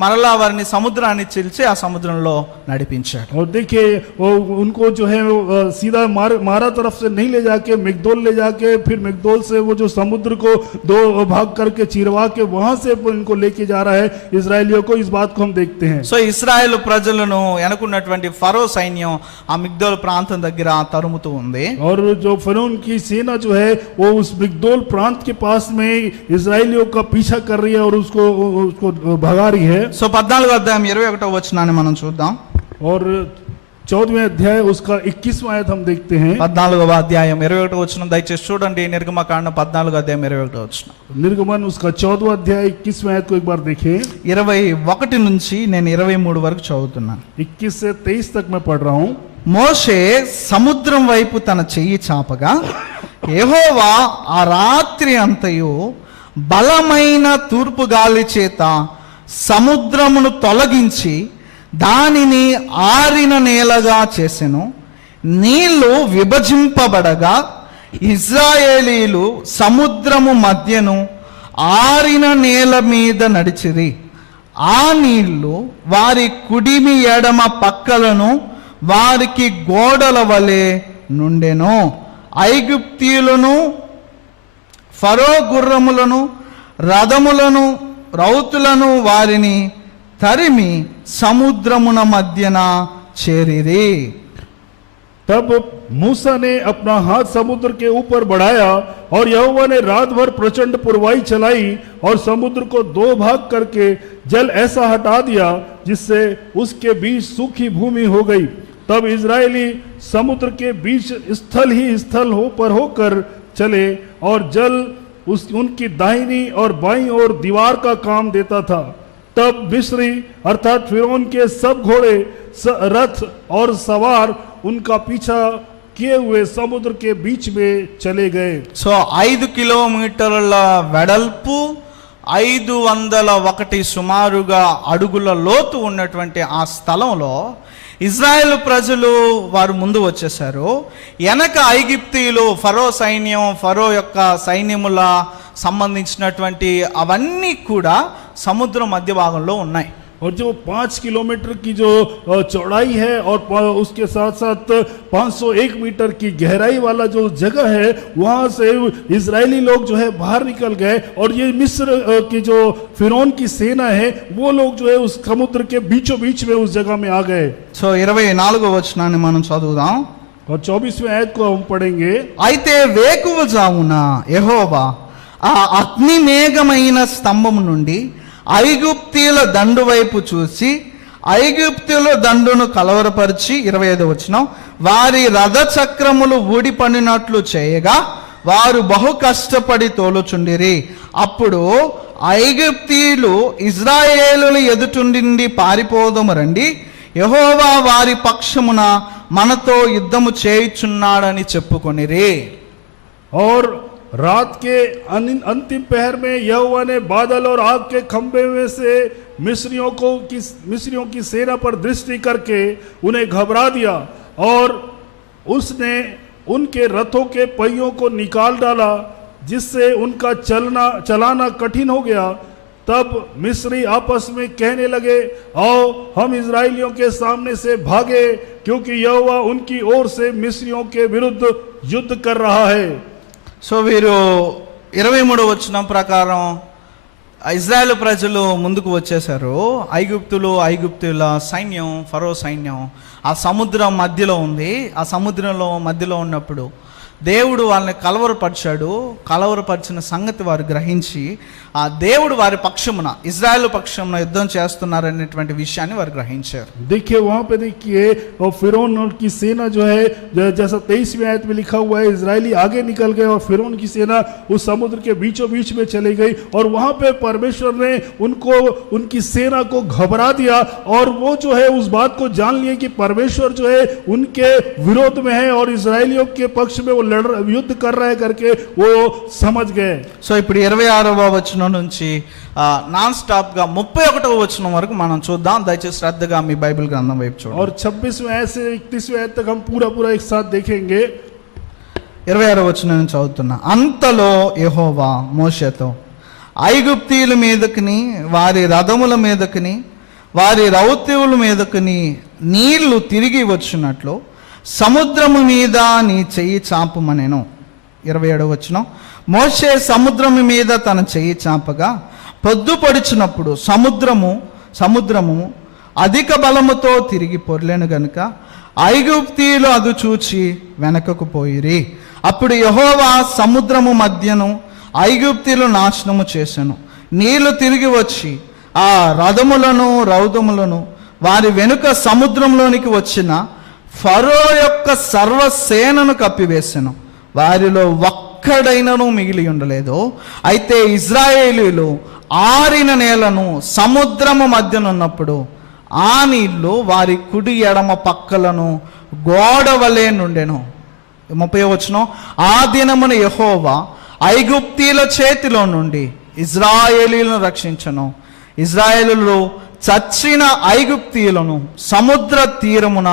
మరలా వారిని సముద్రాన్ని చిల్చి ఆ సముద్రంలో నడిపించాడు. और देखिए वो उनको जो है वो सीधा मारा तरफ से नहीं ले जाके मिग्दोल ले जाके फिर मिग्दोल से वो जो समुद्र को दो भाग करके चीरवा के वहां से इनको लेके जा रहा है इजरायलियों को। इस बात को हम देखते हैं। సో ఇశ్రాయేలు ప్రజలను వెనుకున్నటువంటి ఫరో సైన్యం ఆ మిగ్దోల్ ప్రాంతం దగ్గర తరుముతూ ఉంది. और जो फरोन की सेना जो है वो उस मिग्दोल प्रांत के पास में इजरायलियों का पीछा कर रही है और उसको भगा रही है। సో 14వ అధ్యాయం 21వ వచనాన్ని మనం చూద్దాం. और 14वें अध्याय उसका 21वां आयत हम देखते हैं। 14వ అధ్యాయం 21వ వచనం దయచేసి చూడండి. నిర్గమకాండం 14వ అధ్యాయం 21వ వచనం. निर्गमन उसका 14वां अध्याय 21वां आयत को एक बार देखें। 21 నుంచి నేను 23 వరకు చదువుతున్నాను. 21 से 23 तक मैं पढ़ रहा हूं। మోషే సముద్రం వైపు తన చెయ్యి చాపగా యెహోవా ఆ రాత్రి అంతయు బలమైన తూర్పు గాలి చేత సముద్రమును తొలగించి దానిని ఆరిన నేలగా చేసెను. నీళ్లు విభజింపబడగా ఇశ్రాయేలీలు సముద్రము మధ్యను ఆరిన నేల మీద నడిచిరి. ఆ నీళ్లు వారి కుడిమి ఎడమ పక్కలను వారికి గోడల వలె నుండెను. ఐగుప్తీయులను ఫరో గుర్రములను రథములను రౌతులను వారిని తరిమి సముద్రమున మధ్యన చేరిరి. तब मूसा ने अपना हाथ समुद्र के ऊपर बढ़ाया और यहोवा ने रात भर प्रचंड पुरवाई चलाई और समुद्र को दो भाग करके जल ऐसा हटा दिया जिससे उसके बीच सूखी भूमि हो गई। तब इजरायली समुद्र के बीच स्थल ही स्थल पर होकर चले और जल उनकी दाहिनी और बाईं ओर दीवार का काम देता था। तब मिस्री अर्थात फिरौन के सब घोड़े रथ और सवार उनका पीछा किए हुए समुद्र के बीच में चले गए। సో 5 కిలోమీటర్ల వెడల్పు 501 సుమారుగా అడుగుల లోతు ఉన్నటువంటి ఆ స్థలంలో ఇజ్రాయెల్ ప్రజలు వారు ముందు వచ్చేసారు. వెనక ఐగుప్తీయులు ఫరో సైన్యం ఫరో యొక్క సైన్యముల సంబంధించినటువంటి అవన్నీ కూడా సముద్రం మధ్య భాగంలో ఉన్నాయి. और जो 5 किलोमीटर की जो चौड़ाई है और उसके साथ साथ 501 मीटर की गहराई वाला जो जगह है वहां से इजरायली लोग जो है बाहर निकल गए और ये मिस्र की जो फिरौन की सेना है वो लोग जो है उस समुद्र के बीचों बीच में उस जगह में आ गए। సో 24వ వచనాన్ని మనం చదువుదాం. और 24वें आयत को हम पढ़ेंगे। అయితే వేకువజామున యెహోవా ఆ అగ్నిమేఘమైన స్తంభం నుండి ఐగుప్తీయుల దండు వైపు చూసి ఐగుప్తీయుల దండును కలవరపరిచి 25వ వచనం వారి రథ చక్రములు ఊడిపడినట్లు చేయగా వారు బహు కష్టపడి తోలుచుండిరి. అప్పుడు ఐగుప్తీయులు ఇజ్రాయేలుల ఎదుటుండి పారిపోదము రండి, యెహోవా వారి పక్షమున మనతో యుద్ధము చేయుచున్నాడని చెప్పుకొనిరి. और रात के अंतिम पहर में यहोवा ने बादल और आग के खंभे में से मिस्रियों की सेना पर दृष्टि करके उन्हें घबरा दिया और उसने उनके रथों के पहियों को निकाल डाला जिससे उनका चलाना कठिन हो गया। तब मिस्री आपस में कहने लगे, आओ हम इजरायलियों के सामने से भागे क्योंकि यहोवा उनकी ओर से मिस्रियों के विरुद्ध युद्ध कर रहा है। సో వీరు 23వ వచనం ప్రకారం ఇజ్రాయెల్ ప్రజలు ముందుకు వచ్చేసారు. ఐగుప్తుల సైన్యం ఫరో సైన్యం ఆ సముద్రం మధ్యలో ఉంది. ఆ సముద్రంలో మధ్యలో ఉన్నప్పుడు దేవుడు వాళ్ళని కలవరపరిచిన సంగతి వారు గ్రహించి ఆ దేవుడు వారి పక్షమున ఇజ్రాయెల్ పక్షమున యుద్ధం చేస్తున్నారనేటువంటి విషయాన్ని వారు గ్రహించారు. देखिए वहां पे देखिए और फिरौन की सेना जो है जैसा 23वें आयत में लिखा हुआ है इजरायली आगे निकल गए और फिरौन की सेना उस समुद्र के बीचों बीच में चली गई और वहां पे परमेश्वर ने उनकी सेना को घबरा दिया और वो जो है उस बात को जान लिए कि परमेश्वर जो है उनके विरोध में है और इजरायलियों के पक्ष में वो युद्ध कर रहा है करके वो समझ गए। సో ఇప్పుడు 26వ వచనం నుంచి నాన్ స్టాప్ గా 31వ వచనం వరకు మనం చూద్దాం. దయచేసి శ్రద్ధగా మీ బైబిల్ గ్రంథం వైపు చూడండి. और 26वें आयत से 31वें आयत तक हम पूरा एक साथ देखेंगे। 26వ వచనం నుంచి చదువుతున్నా. అంతలో యెహోవా మోషేతో ఐగుప్తీయుల మీదకిని వారి రథముల మీదకిని వారి రౌతువుల మీదకిని నీళ్లు తిరిగి వచ్చినట్లు సముద్రము మీద నీ చెయ్యి చాపమనెను. 27వ వచనం. మోషే సముద్రము మీద తన చెయ్యి చాపగా పొద్దుపడిచినప్పుడు సముద్రము అధిక బలముతో తిరిగి పొర్లెను గనుక ఐగుప్తీయులు అది చూచి వెనకకు పోయిరి. అప్పుడు యెహోవా సముద్రము మధ్యను ఐగుప్తీయులు నాశనము చేసెను. నీళ్లు తిరిగి వచ్చి ఆ రథములను రౌదములను వారి వెనుక సముద్రంలోనికి వచ్చిన ఫరో యొక్క సర్వసేనను కప్పివేసెను. వారిలో ఒక్కడైనను మిగిలి ఉండలేదు. అయితే ఇజ్రాయేలీలు ఆరిన నేలను సముద్రము మధ్యనున్నప్పుడు ఆ నీళ్లు వారి కుడి ఎడమ పక్కలను గోడ వలె నుండెను. 30వ వచనం. ఆ దినమున యెహోవా ఐగుప్తీయుల చేతిలో నుండి ఇజ్రాయేలీలను రక్షించెను. ఇజ్రాయేలీలు చచ్చిన ఐగుప్తీయులను సముద్ర తీరమున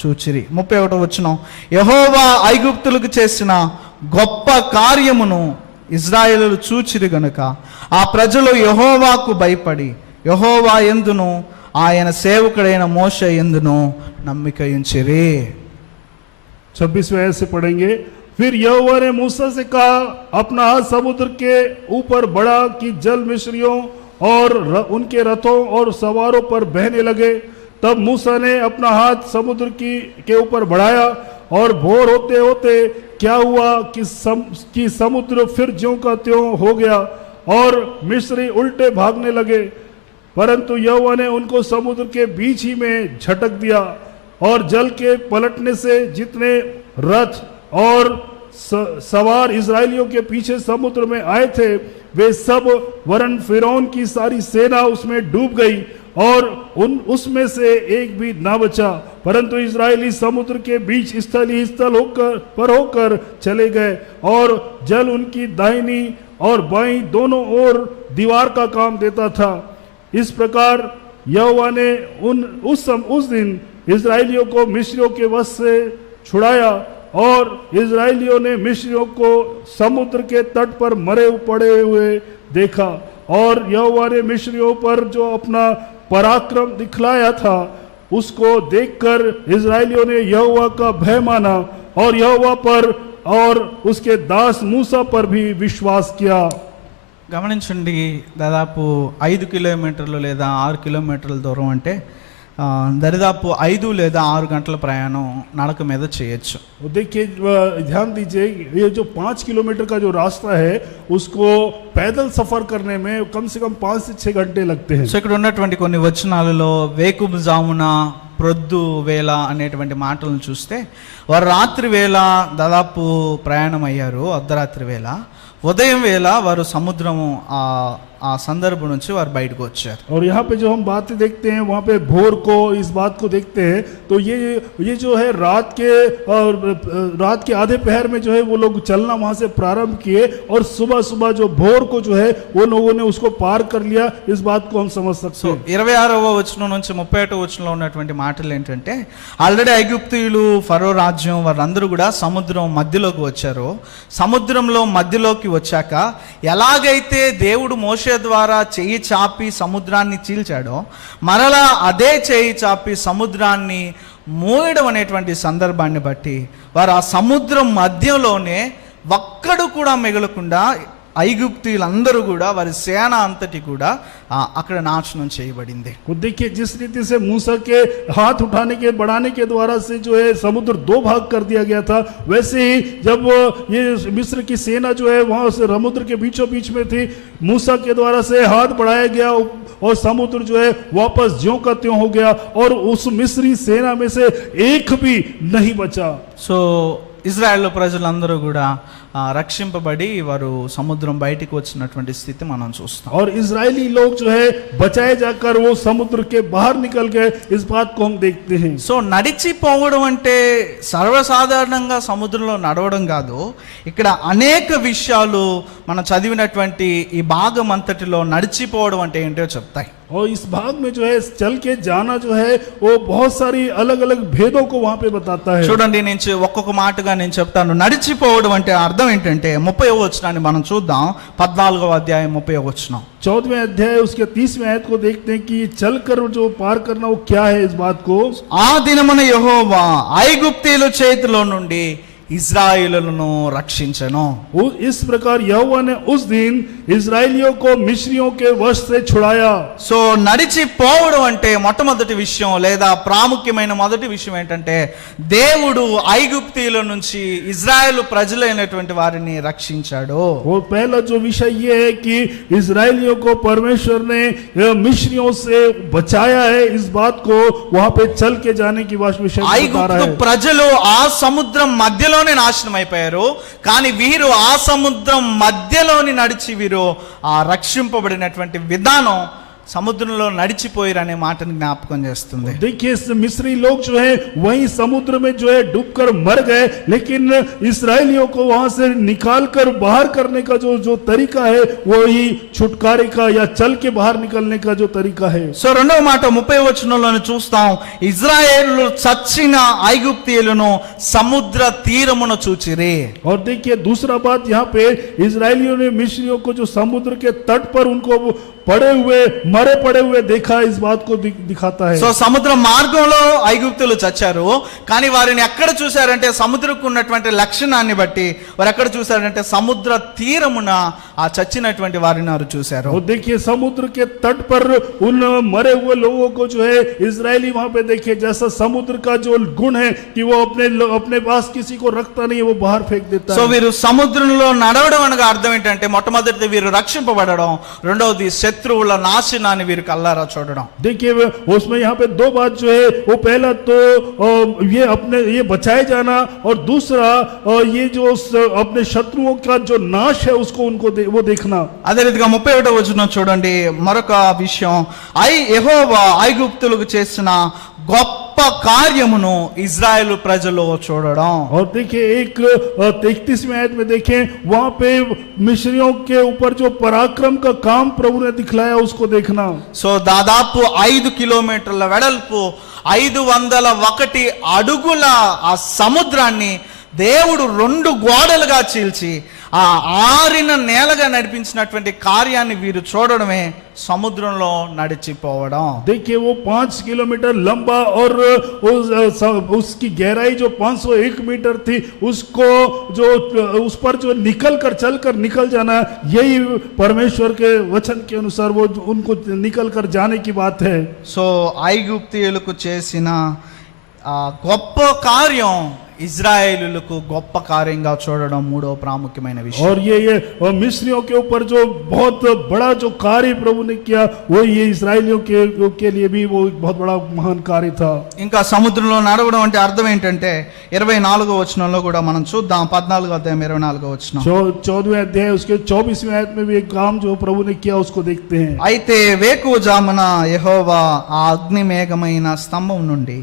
చూచిరి. 31వ వచనం. యెహోవా ఐగుప్తులకు చేసిన గొప్ప కార్యమును ఇజ్రాయేలీలు చూచిరి గనుక ఆ ప్రజలు యెహోవాకు భయపడి యెహోవా యందును ఆయన సేవకుడైన మోషే యందును నమ్మిక ఉంచిరి. 26वें आयत से पढ़ेंगे। फिर यहोवा ने मूसा से कहा, अपना हाथ समुद्र के ऊपर बढ़ा कि जल मिस्रियों और उनके रथों और सवारों पर बहने लगे। तब मूसा ने अपना हाथ समुद्र के ऊपर बढ़ाया और भोर होते होते क्या हुआ कि समुद्र फिर ज्यों का त्यों हो गया और मिस्री उल्टे भागने लगे। परंतु यहोवा ने उनको समुद्र के बीच ही में झटक दिया और जल के पलटने से जितने रथ और सवार इजरायलियों के पीछे समुद्र में आए थे वे सब वरन फिरौन की सारी सेना उसमें डूब गई और उसमें से एक भी ना बचा। परंतु इजरायली समुद्र के बीच स्थल होकर चले गए और जल उनकी दाहिनी और बाईं दोनों ओर दीवार का काम देता था। इस प्रकार यहोवा ने उस दिन इजरायलियों को मिस्रियों के वश से छुड़ाया और इजरायलियों ने मिस्रियों को समुद्र के तट पर मरे पड़े हुए देखा। और यहोवा ने मिस्रियों पर जो अपना पराक्रम दिखलाया था उसको देखकर इजरायलियों ने यहोवा का भय माना और यहोवा पर और उसके दास मूसा पर भी विश्वास किया। గమనించండి. దాదాపు 5 కిలోమీటర్లు లేదా 6 కిలోమీటర్ల దూరం అంటే దరిదాపు 5 లేదా 6 గంటల ప్రయాణం నడక మీద చేయొచ్చు. देखिए ध्यान दीजिए, ये जो 5 किलोमीटर का जो रास्ता है उसको पैदल सफर करने में कम से कम 5 से 6 घंटे लगते हैं। సో ఇక్కడ ఉన్నటువంటి కొన్ని వచనాలలో వేకువ జామున ప్రొద్దు వేళ అనేటువంటి మాటలను చూస్తే వారు రాత్రి వేళ దాదాపు ప్రయాణం అయ్యారు. అర్ధరాత్రి వేళ, ఉదయం వేళ వారు సముద్రము ఆ సందర్భం నుంచి వారు బయటకు వచ్చారు. और यहाँ पे जो हम बातें देखते हैं वहाँ पे भोर को इस बात को देखते हैं तो ये जो है रात के आधे पहर में जो है वो लोग चलना वहाँ से प्रारंभ किए और सुबह जो भोर को जो है वो लोगों ने उसको पार कर लिया। इस बात को हम समझ सकते हैं। 26వ వచనం నుంచి 31వ వచనంలో ఉన్నటువంటి మాటలు ఏంటంటే ఆల్రెడీ ఐగుప్తీయులు ఫరో రాజ్యం వారందరూ కూడా సముద్రం మధ్యలోకి వచ్చారు. సముద్రంలో మధ్యలోకి వచ్చాక ఎలాగైతే దేవుడు మోషే ద్వారా చెయ్యి చాపి సముద్రాన్ని చీల్చాడో మరలా అదే చెయ్యి చాపి సముద్రాన్ని మూయడం అనేటువంటి సందర్భాన్ని బట్టి వారు ఆ సముద్రం మధ్యలోనే ఒక్కడు కూడా మిగలకుండా ఐగుప్తీయులందరూ కూడా వారి సేన అంతటి కూడా అక్కడ నాశనం చేయబడింది. देखिए जिस रीति से मूसा के हाथ उठाने के बढ़ाने के द्वारा से जो है समुद्र 2 भाग कर दिया गया था, वैसे ही जब ये मिस्र की सेना जो है वहां से समुद्र के बीचों बीच में थी, मूसा के द्वारा से हाथ बढ़ाया गया और समुद्र जो है वापस ज्यों का त्यों हो गया और उस मिस्री सेना में से एक भी नहीं बचा। సో ఇజ్రాయెల్ ప్రజలందరూ కూడా రక్షింపబడి వారు సముద్రం బయటికి వచ్చినటువంటి స్థితి మనం చూస్తాం. और इजरायली लोग जो है बचाए जाकर वो समुद्र के बाहर निकल गए, इस बात को हम देखते हैं. సో నడిచిపోవడం అంటే సర్వసాధారణంగా సముద్రంలో నడవడం కాదు. ఇక్కడ అనేక విషయాలు మనం చదివినటువంటి ఈ భాగం అంతటిలో నడిచిపోవడం అంటే ఏంటో చెప్తాయి. और इस भाग में जो है चल के जाना जो है वो बहुत सारी अलग अलग भेदों को वहां पे बताता है. చూడండి, నేను ఒక్కొక్క మాటగా నేను చెప్తాను. నడిచిపోవడం అంటే అర్థం ఏంటంటే 30వ వచనాన్ని మనం చూద్దాం. 14వ అధ్యాయం 30వ వచనం. 14वें अध्याय उसके 30वें आयत को देखते हैं कि चलकर जो पार करना वो क्या है. इस बात को ఆ దినమున యెహోవా ఐగుప్తీయుల చేతిలో నుండి ఇజ్రాయేలులను రక్షించెను. इस प्रकार यहोवा ने उस दिन इजरायलियों को मिस्रियों के वश से छुड़ाया. సో నడిచిపోవడం అంటే మొట్టమొదటి విషయం లేదా ప్రాముఖ్యమైన మొదటి విషయం ఏంటంటే దేవుడు ఐగుప్తీయుల నుంచి ఇజ్రాయేలు ప్రజలైనటువంటి వారిని రక్షించాడు. वो पहला जो विषय ये है कि इजरायलियों को परमेश्वर ने मिस्रियों से बचाया है. इस बात को वहां पे चल के जाने की विषय बता रहा ఐగుప్తు है. ప్రజలు ఆ సముద్రం మధ్యలోనే నాశనం అయిపోయారు. కానీ వీరు ఆ సముద్రం మధ్యలోని నడిచి వీరు ఆ రక్షింపబడినటువంటి విధానం సముద్రంలో నడిచిపోయారు అనే మాటను జ్ఞాపకం చేస్తుంది. देखिए मिस्री लोग जो है वही समुद्र में जो है डूबकर मर गए, लेकिन इस्राएलियों को वहां से निकाल कर बाहर करने का जो तरीका है वही छुटकारे का या चल के बाहर निकलने का जो तरीका है. సో రెండవ మాట 30వ వచనంలోనే చూస్తాం. ఇజ్రాయేలు చచ్చిన ఐగుప్తీయులను సముద్ర తీరమున చూచిరి. और देखिए दूसरा बात यहाँ पे इजरायलियों ने मिस्रियों को जो समुद्र के तट पर उनको मरे पड़े हुए देखा. इस बात को दिखाता है. సో సముద్ర మార్గంలో ఐగుప్తులు చచ్చారు. కానీ వారిని ఎక్కడ చూశారంటే సముద్రకు ఉన్నటువంటి లక్షణాన్ని బట్టి వారు ఎక్కడ చూశారంటే సముద్ర తీరమున ఆ చచ్చినటువంటి వారిని వారు చూశారు. और देखिए समुद्र के तट पर उन मरे हुए लोगों को जो है इजरायली वहां पे देखिए जैसा समुद्र का जो गुण है कि वो अपने पास किसी को रखता नहीं, वो बाहर फेंक देता సో है. వీరు సముద్రంలో నడవడం అనగా అర్థం ఏంటంటే మొట్టమొదటిది వీరు రక్షింపబడడం, రెండవది శత్రువుల నాశనాన్ని వీరు కల్లారా చూడడం. देखिए उसमें यहाँ पे दो बात जो है वो पहला तो ये बचाए जाना और दूसरा ये जो अपने शत्रुओं का जो नाश है उसको वो देखना. అదే రీతిగా 31వ వచనం చూడండి. మరొక విషయం, యెహోవా ఐగుప్తులకు చేసిన గొప్ప కార్యమును ఇజ్రాయేలు ప్రజలు చూడడం. और देखिए 31वें आयत में देखें वहां पे मिस्रियों के ऊपर जो पराक्रम का काम प्रभु ने दिखलाया उसको देखना. సో దాదాపు 5 కిలోమీటర్ల వెడల్పు 501 అడుగుల ఆ సముద్రాన్ని దేవుడు 2 గోడలుగా చీల్చి ఆ ఆరిన నేలగా నడిపించినటువంటి కార్యాన్ని వీరు చూడడమే సముద్రంలో నడిచిపోవడం. देखिए वो 5 किलोमीटर लंबा और उसकी गहराई जो 501 मीटर थी उसको जो उस पर जो निकल जाना, यही परमेश्वर के वचन के अनुसार वो उनको निकल कर जाने की बात है. సో ఐగుప్తీయులకు చేసిన గొప్ప కార్యం ఇజ్రాయేలులకు గొప్ప కార్యంగా చూడడం మూడో ప్రాముఖ్యమైన విషయం. और ये और मिस्रियों के ऊपर जो बहुत बड़ा जो कार्य प्रभु ने किया वो ये इस्राएलियों के लिए भी वो बहुत बड़ा महान कार्य था. ఇంకా సముద్రంలో నడవడం అంటే అర్థం ఏంటంటే 24వ వచనంలో కూడా మనం చూద్దాం. 14వ అధ్యాయం 24వ వచనం. 14वें अध्याय उसके 24वें आयत में भी एक काम जो प्रभु ने किया उसको देखते हैं. అయితే వేకువజామున యెహోవా ఆ అగ్నిమేఘమైన స్తంభం నుండి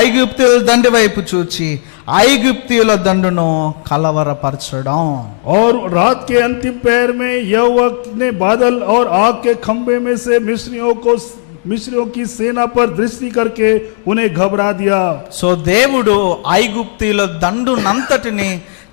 ఐగుప్తీయుల దండు వైపు చూచి ఐగుప్తీయుల దండును కలవరపరచడం. और रात के अंतिम पहर में यहोवा ने बादल और आग के खंभे में से मिस्रियों की सेना पर दृष्टि करके उन्हें घबरा दिया. సో దేవుడు ఐగుప్తీయుల దండునంతటిని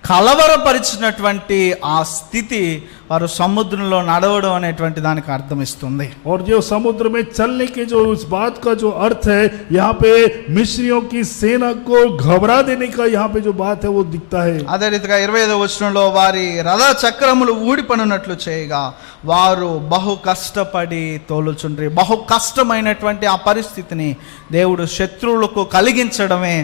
కలవరపరిచినటువంటి ఆ స్థితి వారు సముద్రంలో నడవడం అనేటువంటి దానికి అర్థం ఇస్తుంది. और जो समुद्र में चलने के जो उस बात का जो अर्थ है यहाँ पे मिस्रियों की सेना को घबरा देने का यहाँ पे जो बात है वो दिखता है. అదే రీతిగా 25వ వచనంలో వారి రథ చక్రములు ఊడిపడినట్లు చేయగా వారు బహు కష్టపడి తోలుచుండ్రి. బహు కష్టమైనటువంటి ఆ పరిస్థితిని దేవుడు శత్రువులకు కలిగించడమే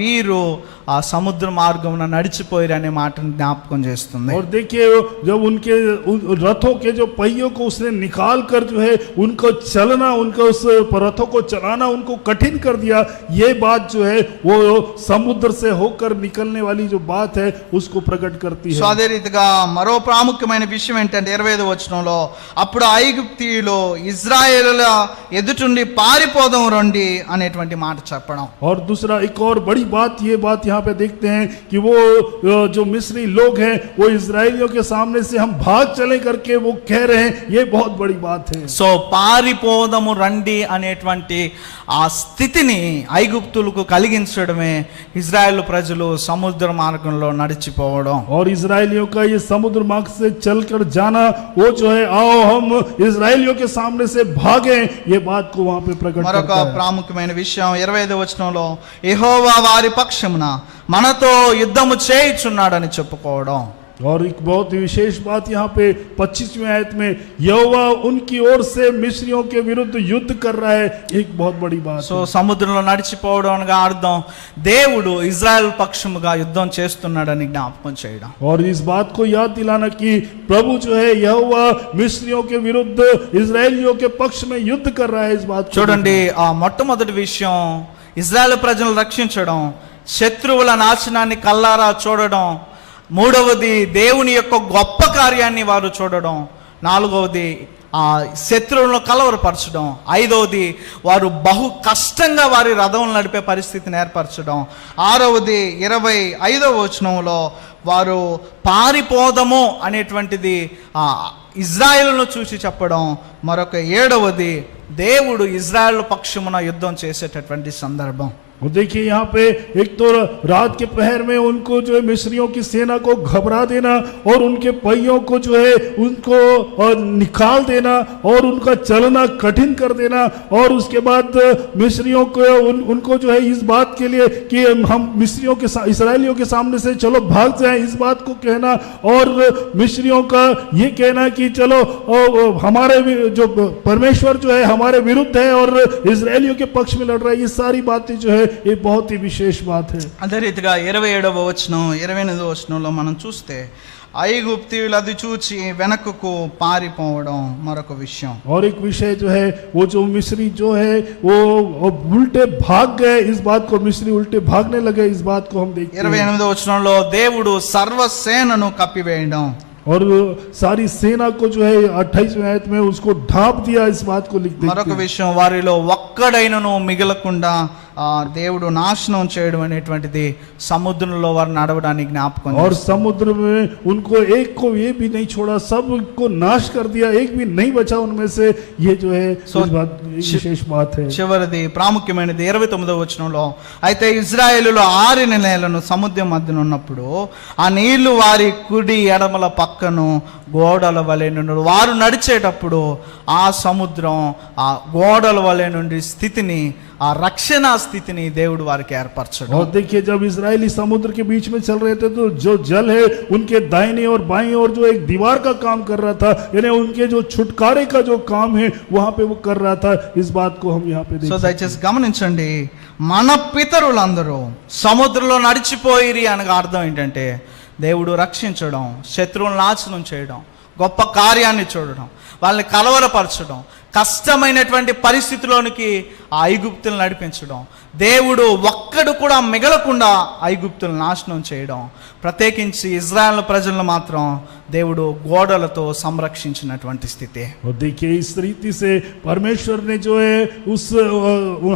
వీరు ఆ సముద్ర మార్గమున నడిచిపోయారు అనే మాటను జ్ఞాపకం చేస్తుంది. और देखिए जब उनके रथों के जो पहियों को उसने निकाल कर जो है उनको चलना, उनको उस रथों को चलाना उनको कठिन कर दिया, ये बात जो है वो समुद्र से होकर निकलने वाली जो बात है उसको प्रकट करती సో है। అదే రీతిగా మరో ప్రాముఖ్యమైన విషయం ఏంటంటే 25వ వచనంలో అప్పుడు ఐగుప్తీయులు ఇజ్రాయేలుల ఎదుటుండి పారిపోదాం రండి అనేటువంటి మాట చెప్పడం. और दूसरा एक और बड़ी बात, ये बात यहाँ पे देखते हैं कि वो जो मिस्री लोग हैं वो इजरायलियों के सामने से हम भाग चले करके वो कह रहे हैं, ये बहुत बड़ी बात है। సో పారిపోదము రండి అనేటువంటి ఆ స్థితిని ఐగుప్తులకు కలిగించడమే ఇజ్రాయెల్ ప్రజలు సముద్ర మార్గంలో నడిచిపోవడం. और इजरायलियों का ये समुद्र मार्ग से चलकर जाना, वो जो है आओ हम इजरायलियों के सामने से भागें, ये बात को वहां पे प्रकट మరొక करता है। ప్రాముఖ్యమైన విషయం 25వ వచనంలో యెహోవా వారి పక్షమున మనతో యుద్ధము చేయుచున్నాడని చెప్పుకోవడం. और एक बहुत ही विशेष बात यहाँ पे 25वीं आयत में यहोवा उनकी ओर से मिस्रियों के विरुद्ध युद्ध कर रहा है, एक बहुत बड़ी बात సో है। సముద్రంలో నడిచిపోవడం అనగా అర్థం దేవుడు ఇజ్రాయెల్ పక్షముగా యుద్ధం చేస్తున్నాడని జ్ఞాపకం చేయడం. और इस बात को याद दिलाना कि प्रभु जो है यहोवा मिस्रियों के विरुद्ध इजरायलियों के पक्ष में युद्ध कर रहा है, इस बात को చూడండి, ఆ మొట్టమొదటి విషయం ఇజ్రాయెల్ ప్రజలను రక్షించడం, శత్రువుల నాశనాన్ని కల్లారా చూడడం, మూడవది దేవుని యొక్క గొప్ప కార్యాన్ని వారు చూడడం, నాలుగవది ఆ శత్రువులను కలవరపరచడం, ఐదవది వారు బహు కష్టంగా వారి రథం నడిపే పరిస్థితిని ఏర్పరచడం, ఆరవది 25వ వచనంలో వారు పారిపోదము అనేటువంటిది ఇజ్రాయేలును చూసి చెప్పడం, మరొక 7వది దేవుడు ఇజ్రాయేల్ పక్షమున యుద్ధం చేసేటటువంటి సందర్భం. और देखिए यहाँ पे एक तो रात के पहर में उनको जो है मिस्रियों की सेना को घबरा देना और उनके पहियों को जो है उनको निकाल देना और उनका चलना कठिन कर देना, और उसके बाद मिस्रियों को उनको जो है इस बात के लिए कि हम मिस्रियों के इस्राएलियों के सामने से चलो भाग जाएं, इस बात को कहना, और मिस्रियों का ये कहना कि चलो हमारे जो परमेश्वर जो है हमारे विरुद्ध है और इस्राएलियों के पक्ष में लड़ रहा है, ये सारी बातें जो है ये बहुत ही विशेष बात है। అదే రీతిగా 27వ వచనం 28వ వచనంలో మనం చూస్తే ఐగుప్తీయులు అది చూచి వెనకకు పారిపోవడం మరొక విషయం. और एक विषय जो है वो जो मिस्री जो है वो उल्टे भाग गए, इस बात को मिस्री उल्टे भागने लगे, इस बात को हम देखते हैं। 28వ వచనంలో దేవుడు సర్వసేనను కప్పివేయడం, और सारी सेना को जो है 28वीं आयत में उसको ढांप दिया, इस बात को लिख మరొక देते हैं। విషయం వారిలో ఒక్కడైనను మిగలకుండా దేవుడు నాశనం చేయడం అనేటువంటిది సముద్రంలో వారు నడవడానికి జ్ఞాపకం और చేస్తుంది. समुद्र में उनको एक को ये भी नहीं छोड़ा, सबको नाश कर दिया, एक भी नहीं बचा उनमें से, ये जो है So, इस बात विशेष बात है। చివరిది ప్రాముఖ్యమైనది 29వ వచనంలో, అయితే ఇజ్రాయేలులో ఆరిన నేలను సముద్రం మధ్యన ఉన్నప్పుడు ఆ నీళ్లు వారి కుడి ఎడమల పక్కను గోడల వలె నుండి వారు నడిచేటప్పుడు ఆ సముద్రం ఆ గోడల వలె నుండి స్థితిని, ఆ రక్షణ స్థితిని దేవుడు వారికి ఏర్పరచడం. और देखिए जब इजरायली समुद्र के बीच में चल रहे थे तो जो जल है उनके दाहिने और बाईं ओर जो एक दीवार का काम कर रहा था, यानी उनके जो छुटकारे का जो काम है वहां पे वो कर रहा था, इस बात को हम यहाँ पे సో देख सकते हैं। దయచేసి గమనించండి, మన పితరులందరూ సముద్రంలో నడిచిపోయిరి అనగా అర్థం ఏంటంటే దేవుడు రక్షించడం, శత్రువులను నాశనం చేయడం, గొప్ప కార్యాన్ని చూడడం, వాళ్ళని కలవరపరచడం, కష్టమైనటువంటి పరిస్థితిలోనికి ఆ ఐగుప్తులను నడిపించడం, దేవుడు ఒక్కడు కూడా మిగలకుండా ఐగుప్తులను నాశనం చేయడం, ప్రత్యేకించి ఇజ్రాయెల్ ప్రజలను మాత్రం దేవుడు గోడలతో సంరక్షించినటువంటి స్థితి. और देखिए इस रीति से परमेश्वर ने जो है उस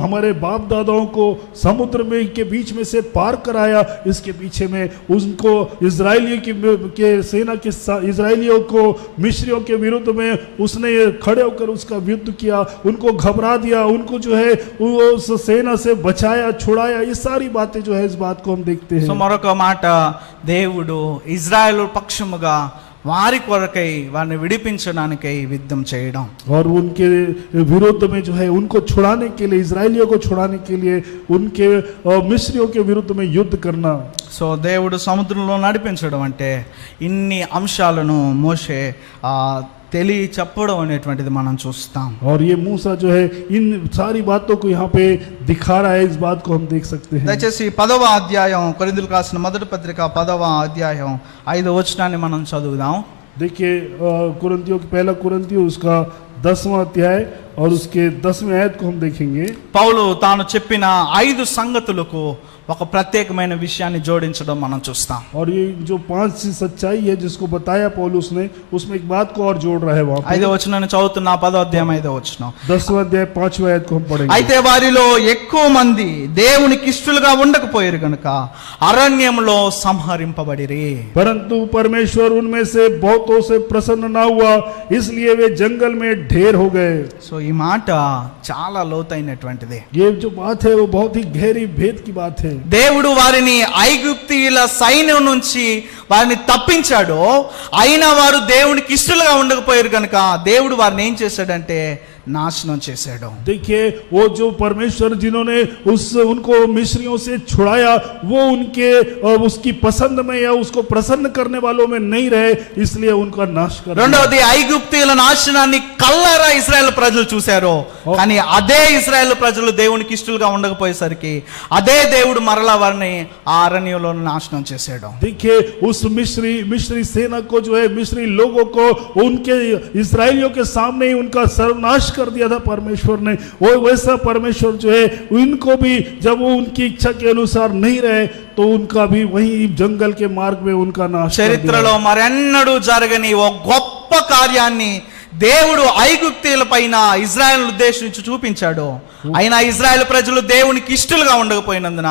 हमारे बाप दादाओं को समुद्र में के बीच में से पार कराया, इसके पीछे में उनको इजरायलियों के सेना के इजरायलियों को मिस्रियों के विरुद्ध में उसने खड़े होकर उसका युद्ध किया, उनको घबरा दिया, उनको जो है उस सेना से बचाया, छुड़ाया, ये सारी बातें जो है इस बात को हम देखते సో हैं। మరొక మాట, దేవుడు ఇజ్రాయెల్ పక్షముగా వారి కొరకై వారిని విడిపించడానికై యుద్ధం చేయడం. और उनके विरुद्ध में जो है उनको छुड़ाने के लिए, इजरायलियों को छुड़ाने के लिए उनके मिस्रियों के विरुद्ध में युद्ध करना। సో దేవుడు సముద్రంలో నడిపించడం అంటే ఇన్ని అంశాలను మోషే తెలియ చెప్పడం అనేటువంటిది మనం చూస్తాం. और ये मूसा जो है इन सारी बातों को यहाँ पे दिखा रहा है, इस बात को हम देख सकते हैं। దయచేసి 10వ అధ్యాయం కొరింథీయులకు రాసిన మొదటి పత్రిక 10వ అధ్యాయం 5వ వచనాన్ని మనం చదువుదాం. देखिए कुरिन्थियों की पहला कुरिन्थियों उसका 10वां अध्याय और उसके 10वें आयत को हम देखेंगे। పౌలు తాను చెప్పిన 5 సంగతులకు ఒక ప్రత్యేకమైన విషయాన్ని జోడించడం మనం చూస్తాం. और ये जो 5 सी सच्चाई है जिसको बताया पौलुस ने, उसमें एक बात को और जोड़ रहा है वहां पे। 5వ వచనాన్ని చదువుతున్నా. 10వ అధ్యాయం 5వ వచనం. 10वां अध्याय 5वें आयत को हम पढ़ेंगे। అయితే వారిలో ఎక్కువ మంది దేవునికి ఇష్టలుగా ఉండకపోయారు గనుక అరణ్యంలో సంహరింపబడిరి. परंतु परमेश्वर उनमें से बहुतों से प्रसन्न ना हुआ, इसलिए वे जंगल में ढेर हो गए। సో ఈ మాట చాలా లోతైనటువంటిది. ये जो बात है वो बहुत ही गहरी भेद की बात है। దేవుడు వారిని ఐగుప్తీయుల సైన్యం నుంచి వారిని తప్పించాడు. అయినా వారు దేవునికి ఇష్టలుగా ఉండకపోయారు కనుక దేవుడు వారిని ఏం చేశాడంటే నాశనం చేశాడు. देखिए वो जो परमेश्वर जिन्होंने उनको मिस्रियों से छुड़ाया, वो उनके उसकी पसंद में या उसको प्रसन्न करने वालों में नहीं रहे, इसलिए उनका नाश कर दिया। రెండవది ఐగుప్తీయుల నాశనాన్ని కల్లారా ఇశ్రాయేలు ప్రజలు చూశారు. కానీ అదే ఇశ్రాయేలు ప్రజలు దేవునికి ఇష్టలుగా ఉండకపోయేసరికి అదే దేవుడు మరలా వారిని ఆ అరణ్యంలో నాశనం చేశాడు. देखिए उस मिस्री सेना को जो है, मिस्री लोगों को उनके इस्राएलियों के सामने ही उनका सर्वनाश कर दिया था परमेश्वर ने। वो वैसा परमेश्वर जो है उनको भी जब वो उनकी इच्छा के अनुसार नहीं रहे तो उनका भी वही जंगल के मार्ग में उनका नाश कर दिया। చరిత్రలో మరెన్నడూ జరగని ఓ గొప్ప కార్యాన్ని దేవుడు ఐగుప్తీయుల పైన ఇజ్రాయెల్ ఉద్దేశించి చూపించాడు. అయినా ఇజ్రాయెల్ ప్రజలు దేవునికి ఇష్టలుగా ఉండకపోయినందున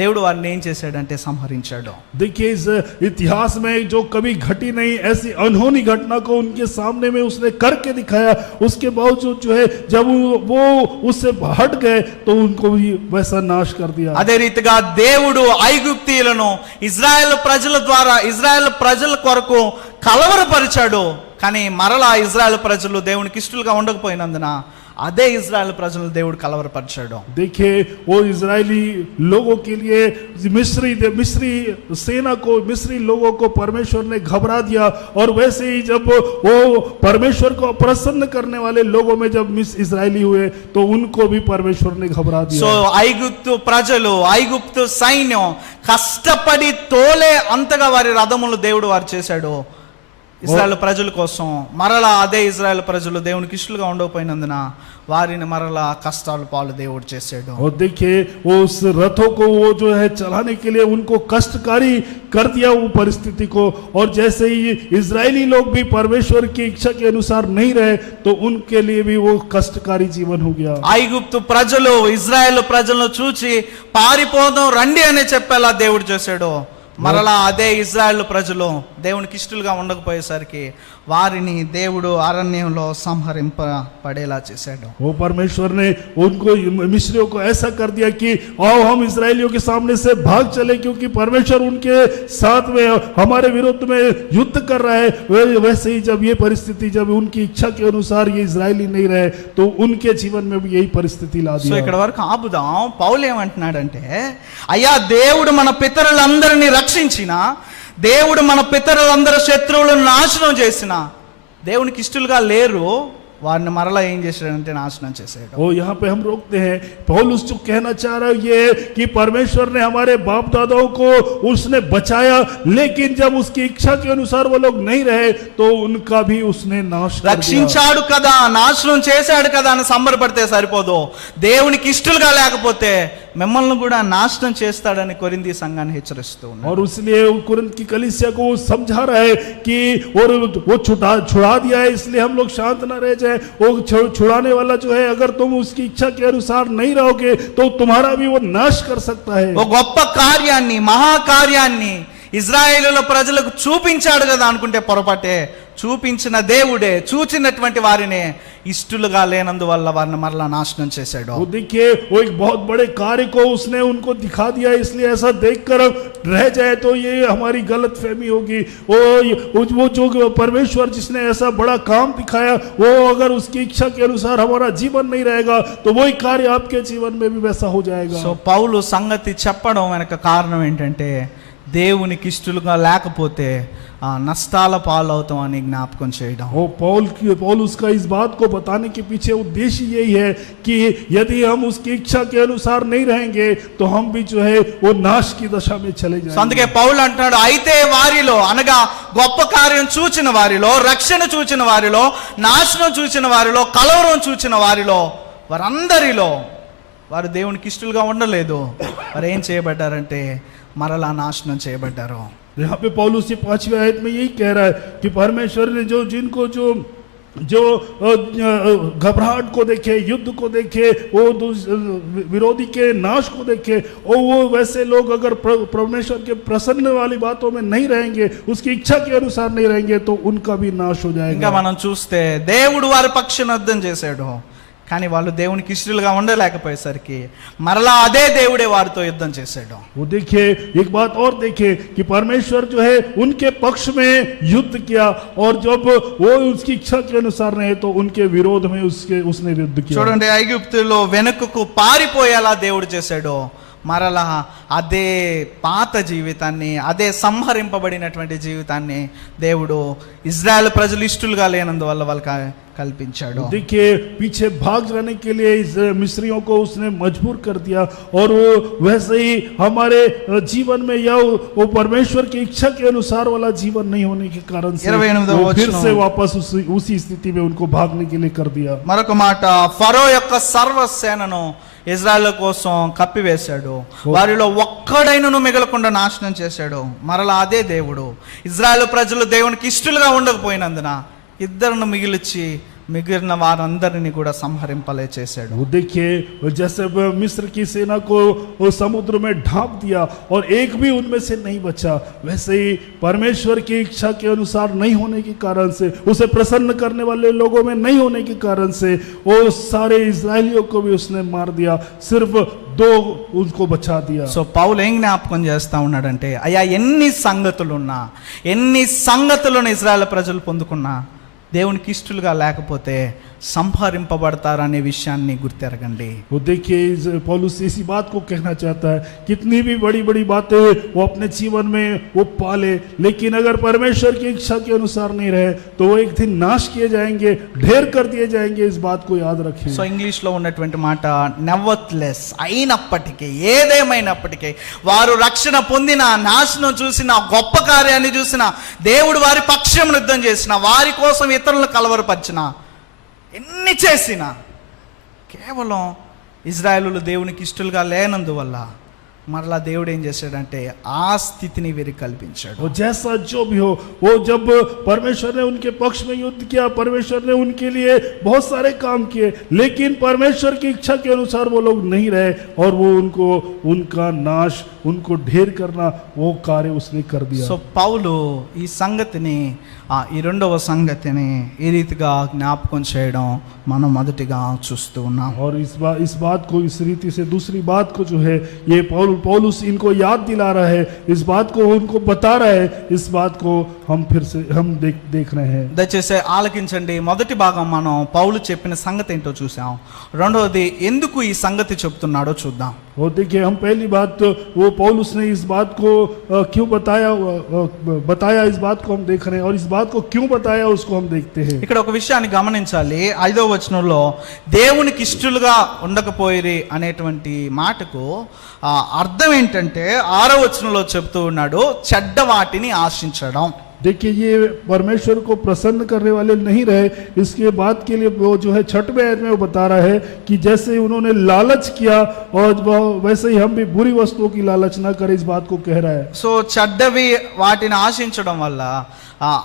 దేవుడు వారిని ఏం చేశాడంటే సంహరించాడు. देखिए इस इतिहास में जो कभी घटी नहीं ऐसी अनहोनी घटना को उनके सामने में उसने करके दिखाया। उसके बावजूद जो है जब वो उससे हट गए तो उनको भी वैसा नाश कर दिया। అదే రీతిగా దేవుడు ఐగుప్తీయులను ఇజ్రాయెల్ ప్రజల ద్వారా ఇజ్రాయెల్ ప్రజల కొరకు కలవరపరిచాడు. కానీ మరలా ఇజ్రాయెల్ ప్రజలు దేవునికి ఇష్టలుగా ఉండకపోయినందున అదే ఇజ్రాయెల్ ప్రజలు దేవుడు కలవరపరిచాడు. देखिए वो इजरायली लोगों के लिए मिस्री सेना को, मिस्री लोगों को परमेश्वर ने घबरा दिया। और वैसे ही जब वो परमेश्वर को प्रसन्न करने वाले लोगों में जब इजरायली हुए तो उनको भी परमेश्वर ने घबरा दिया। సో ఐగుప్తు ప్రజలు, ఐగుప్తు సైన్యం కష్టపడి తోలే అంతగా వారి రథములు దేవుడు వారు చేశాడు ఇశ్రాయేలు ప్రజల కోసం. మరలా అదే ఇశ్రాయేలు ప్రజలు దేవునికి ఇష్టలుగా ఉండకపోయినందున వారిని మరలా కష్టాల పాలు దేవుడు చేశాడు. और देखिए वो उस रथों को वो जो है चलाने के लिए उनको कष्टकारी कर दिया वो परिस्थिति को। और जैसे ही इजरायली लोग भी परमेश्वर की इच्छा के अनुसार नहीं रहे तो उनके लिए भी वो कष्टकारी जीवन हो गया। ఐగుప్తు ప్రజలు ఇజ్రాయేలు ప్రజలను చూచి పారిపోదాం రండి అని చెప్పేలా దేవుడు చేశాడు. మరలా అదే ఇజ్రాయేల్ ప్రజలు దేవునికి ఇష్టలుగా ఉండకపోయేసరికి వారిని దేవుడు అరణ్యంలో సంహరింపబడేలా చేశాడు. वो परमेश्वर ने उनको मिस्रियों को ऐसा कर दिया कि आओ हम इजरायलियों के सामने से भाग चले, क्योंकि परमेश्वर उनके साथ में हमारे विरुद्ध में युद्ध कर रहा है। वैसे ही जब ये परिस्थिति, जब उनकी इच्छा के अनुसार ये इजरायली नहीं रहे तो उनके जीवन में भी यही परिस्थिति ला సో दिया। ఇక్కడ వరకు ఆపుదాం. పౌలు ఏమంటున్నాడంటే, అయ్యా దేవుడు మన పితరులందరినీ రక్షించిన, దేవుడు మన పితరులందరి శత్రువులను నాశనం చేసిన, దేవునికి ఇష్టలుగా లేరు వారిని మరలా ఏం చేశాడంటే నాశనం చేశాడు. ओ यहाँ पे हम रोकते हैं। पौलुस जो कहना चाह रहा है ये कि परमेश्वर ने हमारे बाप दादाओं को उसने बचाया, लेकिन जब उसकी इच्छा के अनुसार वो लोग नहीं रहे तो उनका भी उसने नाश कर दिया। రక్షించాడు కదా, నాశనం చేశాడు కదా అని సంబరపడితే సరిపోదు. దేవునికి ఇష్టలుగా లేకపోతే మిమ్మల్ని కూడా నాశనం చేస్తాడని కొరింథీ సంఘాన్ని హెచ్చరిస్తూ ఉన్నాడు. और इसलिए कुरिन्थ की कलीसिया को वो समझा रहा है कि और वो छुड़ा दिया है, इसलिए हम लोग शांत न रह जाए। वो छुड़ाने वाला जो है अगर तुम उसकी इच्छा के अनुसार नहीं रहोगे तो तुम्हारा भी वो नाश कर सकता है। ఒక గొప్ప కార్యాన్ని, మహాకార్యాన్ని ఇజ్రాయేలుల ప్రజలకు చూపించాడు కదా అనుకుంటే పొరపాటే. చూపించిన దేవుడే చూచినటువంటి వారిని ఇష్టలుగా లేనందువల్ల వారిని మరలా నాశనం చేశాడు. वो देखिए वो एक बहुत बड़े कार्य को उसने उनको दिखा दिया, इसलिए ऐसा देखकर रह जाए तो ये हमारी गलत फहमी होगी। वो जो परमेश्वर जिसने ऐसा बड़ा काम दिखाया वो अगर उसकी इच्छा के अनुसार हमारा जीवन नहीं रहेगा तो वही कार्य आपके जीवन में भी वैसा हो जाएगा। సో పౌలు సంగతి చెప్పడం వెనక కారణం ఏంటంటే, దేవునికి ఇష్టలుగా లేకపోతే నష్టాల పాలవుతాం అని జ్ఞాపకం చేయడం. वो पौल उसका इस बात को बताने के पीछे उद्देश्य यही है कि यदि हम उसकी इच्छा के अनुसार नहीं रहेंगे तो हम भी जो है वो नाश की दशा में चले సో जाएंगे. అందుకే పౌలు అంటున్నాడు, అయితే వారిలో అనగా గొప్ప కార్యం చూచిన వారిలో, రక్షణ చూచిన వారిలో, నాశనం చూచిన వారిలో, కలవరం చూచిన వారిలో, వారందరిలో వారు దేవునికి ఇష్టలుగా ఉండలేదు. వారు ఏం చేయబడ్డారంటే మరలా నాశనం చేయబడ్డారు. यहाँ पे पौलुस ये 5वें आयत में यही कह रहा है कि परमेश्वर ने जिनको जो घबराहट को देखे, युद्ध को देखे, वो विरोधी के नाश को देखे, और वो वैसे लोग अगर परमेश्वर के प्रसन्न वाली बातों में नहीं रहेंगे, उसकी इच्छा के अनुसार नहीं रहेंगे, तो उनका भी नाश हो ఇంకా जाएगा. మనం చూస్తే దేవుడు వారి పక్షాన యుద్ధం చేశాడు, కానీ వాళ్ళు దేవునికి ఇష్టలుగా ఉండలేకపోయేసరికి మరలా అదే దేవుడే వారితో యుద్ధం చేశాడు. वो देखिए, एक बात और देखिए कि परमेश्वर जो है उनके पक्ष में युद्ध किया, और जब वो उसकी इच्छा के अनुसार रहे तो उनके विरोध में उसने युद्ध किया. చూడండి, ఐగుప్తులో వెనుకకు పారిపోయేలా దేవుడు చేశాడు. మరలా అదే పాత జీవితాన్ని, అదే సంహరింపబడినటువంటి జీవితాన్ని దేవుడు ఇజ్రాయెల్ ప్రజలు ఇష్టలుగా లేనందువల్ల వాళ్ళకి కల్పించాడు. देखिए, पीछे भाग जाने के लिए इस मिस्रियों को उसने मजबूर कर दिया, और वो वैसे ही हमारे जीवन में या वो परमेश्वर की इच्छा के अनुसार वाला जीवन नहीं होने के कारण से 28వ वो फिर वचనం. से वापस उसी स्थिति में उनको भागने के लिए कर दिया. మరొక మాట, ఫరో యొక్క సర్వసేనను ఇజ్రాయెల్ కోసం కప్పివేశాడు, వారిలో ఒక్కడైనను మిగలకుండా నాశనం చేశాడు. మరలా అదే దేవుడు ఇజ్రాయెల్ ప్రజలు దేవునికి ఇష్టలుగా ఉండకపోయినందున ఇద్దరును మిగిలిన వారందరినీ కూడా సంహరింపలే చేశాడు. वो देखिए, जैसे मिस्र की सेना को वो समुद्र में ढांप दिया और एक भी उनमें से नहीं बचा, वैसे ही परमेश्वर की इच्छा के अनुसार नहीं होने के कारण से, उसे प्रसन्न करने वाले लोगों में नहीं होने के कारण से वो सारे इजरायलियों को भी उसने मार दिया, सिर्फ 2 उसको बचा दिया. సో పౌలు ఏం జ్ఞాపకం చేస్తా ఉన్నాడంటే, అయ్యా ఎన్ని సంగతులను ఇజ్రాయెల్ ప్రజలు పొందుకున్నా దేవునికి ఇష్టలుగా లేకపోతే సంహరింపబడతారనే విషయాన్ని గుర్తెరగండి. वो देखिए, पौलुस इसी बात को कहना चाहता है, कितनी भी बड़ी बड़ी बातें वो अपने जीवन में वो पाले, लेकिन अगर परमेश्वर की इच्छा के अनुसार नहीं रहे तो वो एक दिन नाश किए जाएंगे, ढेर कर दिए जाएंगे. इस बात को याद रखिए. సో ఇంగ్లీష్ లో ఉన్నటువంటి మాట నెవర్త్లెస్, అయినప్పటికీ, ఏదేమైనప్పటికీ, వారు రక్షణ పొందిన, నాశనం చూసిన, గొప్ప కార్యాన్ని చూసిన, దేవుడు వారి పక్షం యుద్ధం చేసిన, వారి కోసం ఇతరులను కలవరపరిచిన, ఎన్ని చేసినా కేవలం ఇజ్రాయేలులు దేవునికి ఇష్టలుగా లేనందువల్ల మరలా దేవుడు ఏం చేశాడంటే ఆ స్థితిని వీరికి కల్పించాడు. वो जैसा जो भी हो, वो जब परमेश्वर ने उनके पक्ष में युद्ध किया, परमेश्वर ने उनके लिए बहुत सारे काम किए, लेकिन परमेश्वर की इच्छा के अनुसार वो लोग नहीं रहे, और वो उनका नाश, उनको ढेर करना, वो कार्य उसने कर दिया. సో పౌలు ఈ సంగతిని, ఈ రెండవ సంగతిని ఈ రీతిగా జ్ఞాపకం చేయడం మనం మొదటిగా చూస్తూ ఉన్నాం. और इस बात को, इस रीति से दूसरी बात को जो है ये पौलुस इनको याद दिला रहा है, इस बात को उनको बता रहा है. इस बात को हम फिर से देख रहे हैं. దయచేసి ఆలకించండి. మొదటి భాగం మనం పౌలు చెప్పిన संगति ఏంటో చూసాం. రెండవది ఎందుకు ఈ సంగతి చెప్తున్నాడో చూద్దాం. वो देखिए, हम पहली बात तो वो पौलुस ने इस बात को क्यों बताया, इस बात को हम देख रहे हैं, और इस बात को क्यों बताया उसको हम देखते हैं. ఇక్కడ ఒక విషయాన్ని గమనించాలి. 5వ వచనంలో దేవునికి ఇష్టలుగా ఉండకపోయిరి అనేటువంటి మాటకు అర్థం ఏంటంటే 6వ వచనంలో చెప్తూ ఉన్నాడు, చెడ్డ వాటిని ఆశించడం. देखिए, ये परमेश्वर को प्रसन्न करने वाले नहीं रहे, इसके बात के लिए वो जो है 6वें आयत में वो बता रहा है कि जैसे उन्होंने लालच किया, और वैसे ही हम भी बुरी वस्तुओं की लालच ना करें, इस बात को कह रहा है. సో చెడ్డవి వాటిని ఆశించడం వల్ల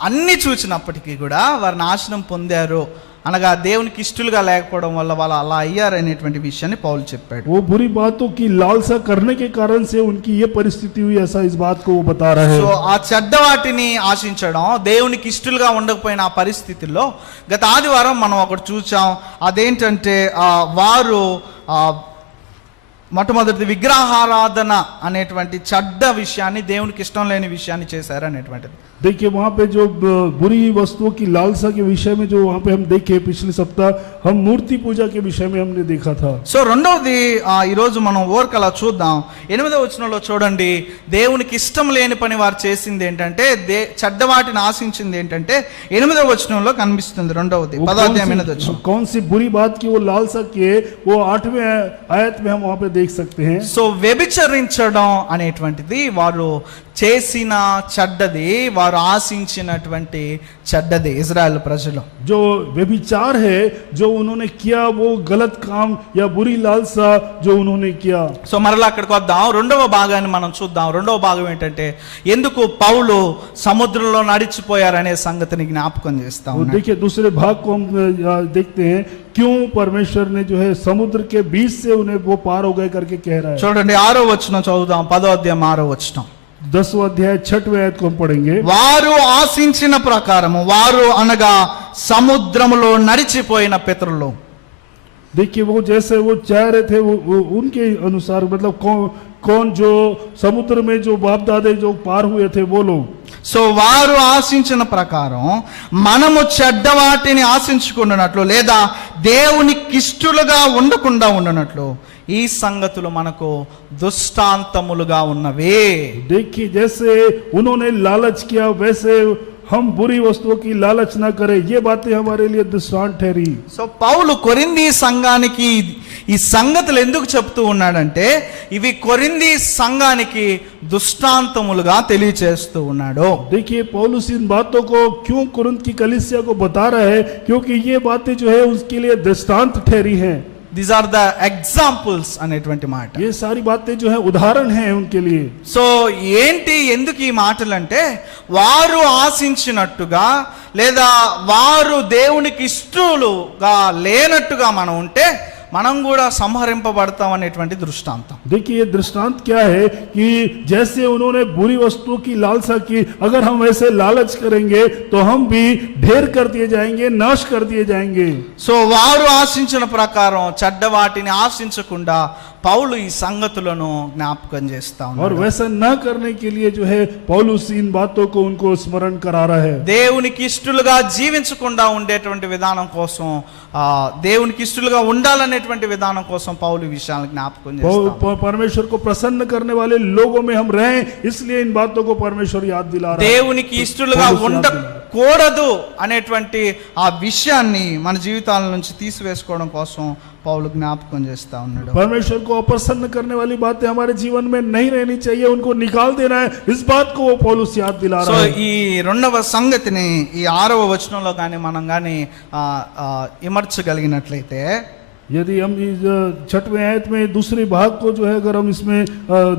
అన్ని చూసినప్పటికీ కూడా వారు నాశనం పొందారు, అనగా దేవునికి ఇష్టలుగా లేకపోవడం వల్ల వాళ్ళు అలా అయ్యారనేటువంటి విషయాన్ని పౌలు చెప్పాడు. वो बुरी बातों की लालसा करने के कारण से उनकी ये परिस्थिति हुई, ऐसा इस बात को वो बता रहा है. సో ఆ చెడ్డ వాటిని ఆశించడం, దేవునికి ఇష్టలుగా ఉండకపోయిన ఆ పరిస్థితుల్లో గత ఆదివారం మనం ఒకటి చూసాం. అదేంటంటే వారు మొట్టమొదటి విగ్రహారాధన అనేటువంటి చెడ్డ విషయాన్ని, దేవునికి ఇష్టం లేని విషయాన్ని చేశారు అనేటువంటిది. देखिए वहाँ पे जो बुरी वस्तुओं की लालसा के विषय में जो वहाँ पे हम देखे पिछले सप्ताह, हम मूर्ति पूजा के विषय में हमने देखा था। సో రెండవది ఈరోజు మనం ఓర్క అలా చూద్దాం. 8వ వచనంలో చూడండి, దేవునికి ఇష్టం లేని పని వారు చేసింది ఏంటంటే చెడ్డవాటిని ఆశించింది ఏంటంటే 8వ వచనంలో కనిపిస్తుంది. రెండవది 10వ అధ్యాయం 8వ వచనం. कौन सी बुरी बात की वो लालसा किए, वो 8वें आयत में हम वहाँ पे देख सकते हैं। సో వ్యభిచరించడం అనేటువంటిది వారు చేసిన చెడ్డది, వారు ఆశించినటువంటి చెడ్డది ఇజ్రాయెల్ ప్రజలు. जो व्यभिचार है जो उन्होंने किया, वो गलत काम या बुरी लालसा जो उन्होंने किया। సో మరలా అక్కడికి వద్దాం. రెండవ భాగాన్ని మనం చూద్దాం. రెండవ భాగం ఏంటంటే ఎందుకు పౌలు సముద్రంలో నడిచిపోయారనే సంగతిని జ్ఞాపకం చేస్తా ఉన్నాడు. देखिए दूसरे भाग को हम देखते हैं, क्यों परमेश्वर ने जो है समुद्र के बीच से उन्हें वो पार हो गए करके कह रहा है। చూడండి 6వ వచనం చదువుదాం. 10వ అధ్యాయం 6వ వచనం. 10वां अध्याय 6वें आयत को हम पढ़ेंगे। వారు ఆశించిన ప్రకారము, వారు అనగా సముద్రములో నడిచిపోయిన పితరులు. देखिए वो जैसे वो चाह रहे थे वो उनके अनुसार, मतलब कौन जो समुद्र में जो बाप दादे जो पार हुए थे वो लोग। సో వారు ఆశించిన ప్రకారం మనము చెడ్డవాటిని ఆశించుకున్నట్లు లేదా దేవునికి ఇష్టలుగా ఉండకుండా ఉండనట్లు ఈ సంగతులు మనకు దుష్టాంతములుగా ఉన్నవే. देखिए जैसे उन्होंने लालच किया वैसे हम बुरी वस्तुओं की लालच ना करें, ये बातें हमारे लिए दृष्टांत ठहरी। సో పౌలు కొరింథీ సంఘానికి ఈ సంగతులు ఎందుకు చెప్తూ ఉన్నాడంటే ఇవి కొరింథీ సంఘానికి దృష్టాంతములుగా తెలియచేస్తూ ఉన్నాడు. देखिए पौलुस इन बातों को क्यों कुरिन्थ की कलीसिया को बता रहा है, क्योंकि ये बातें जो है उसके लिए दृष्टांत ठहरी हैं। దీస్ ఆర్ ద ఎగ్జాంపుల్స్ అనేటువంటి మాట. ये सारी बातें जो है उदाहरण हैं उनके लिए। సో ఏంటి ఎందుకు ఈ మాటలు అంటే వారు ఆశించినట్టుగా లేదా వారు దేవునికి ఇష్టలుగా లేనట్టుగా మనం ఉంటే మనం కూడా సంహరింపబడతాం అనేటువంటి దృష్టాంతం. देखिए ये दृष्टांत क्या है कि जैसे उन्होंने बुरी वस्तुओं की लालसा की, अगर हम ऐसे लालच करेंगे तो हम भी ढेर कर दिए जाएंगे, नाश कर दिए जाएंगे। సో వారు ఆశించిన ప్రకారం చెడ్డ వాటిని ఆశించకుండా పౌలు ఈ సంగతులను జ్ఞాపకం చేస్తా और ఉన్నాడు. वैसा न करने के लिए जो है पौलुस इन बातों को उनको स्मरण करा रहा है। దేవునికి ఇష్టలుగా జీవించకుండా ఉండేటువంటి విధానం కోసం, దేవునికి ఇష్టలుగా ఉండాలనేటువంటి విధానం కోసం పౌలు ఈ విషయాలను జ్ఞాపకం చేస్తాడు. परमेश्वर को प्रसन्न करने वाले लोगों में हम रहें, इसलिए इन बातों को परमेश्वर याद दिला रहा है। దేవునికి ఇష్టలుగా ఉండకూడదు అనేటువంటి ఆ విషయాన్ని మన జీవితాల నుంచి తీసివేసుకోవడం కోసం పౌలు జ్ఞాపకం చేస్తా ఉన్నాడు. परमेश्वर को अप्रसन्न करने वाली बातें हमारे जीवन में नहीं रहनी चाहिए, उनको निकाल देना है, इस बात को वो पौलुस याद दिला సో रहा है। ఈ రెండవ సంగతిని ఈ 6వ వచనంలో కానీ మనం కానీ ఇమర్చగలిగినట్లయితే, यदि हम इस 6वें आयत में दूसरे भाग को जो है अगर हम इसमें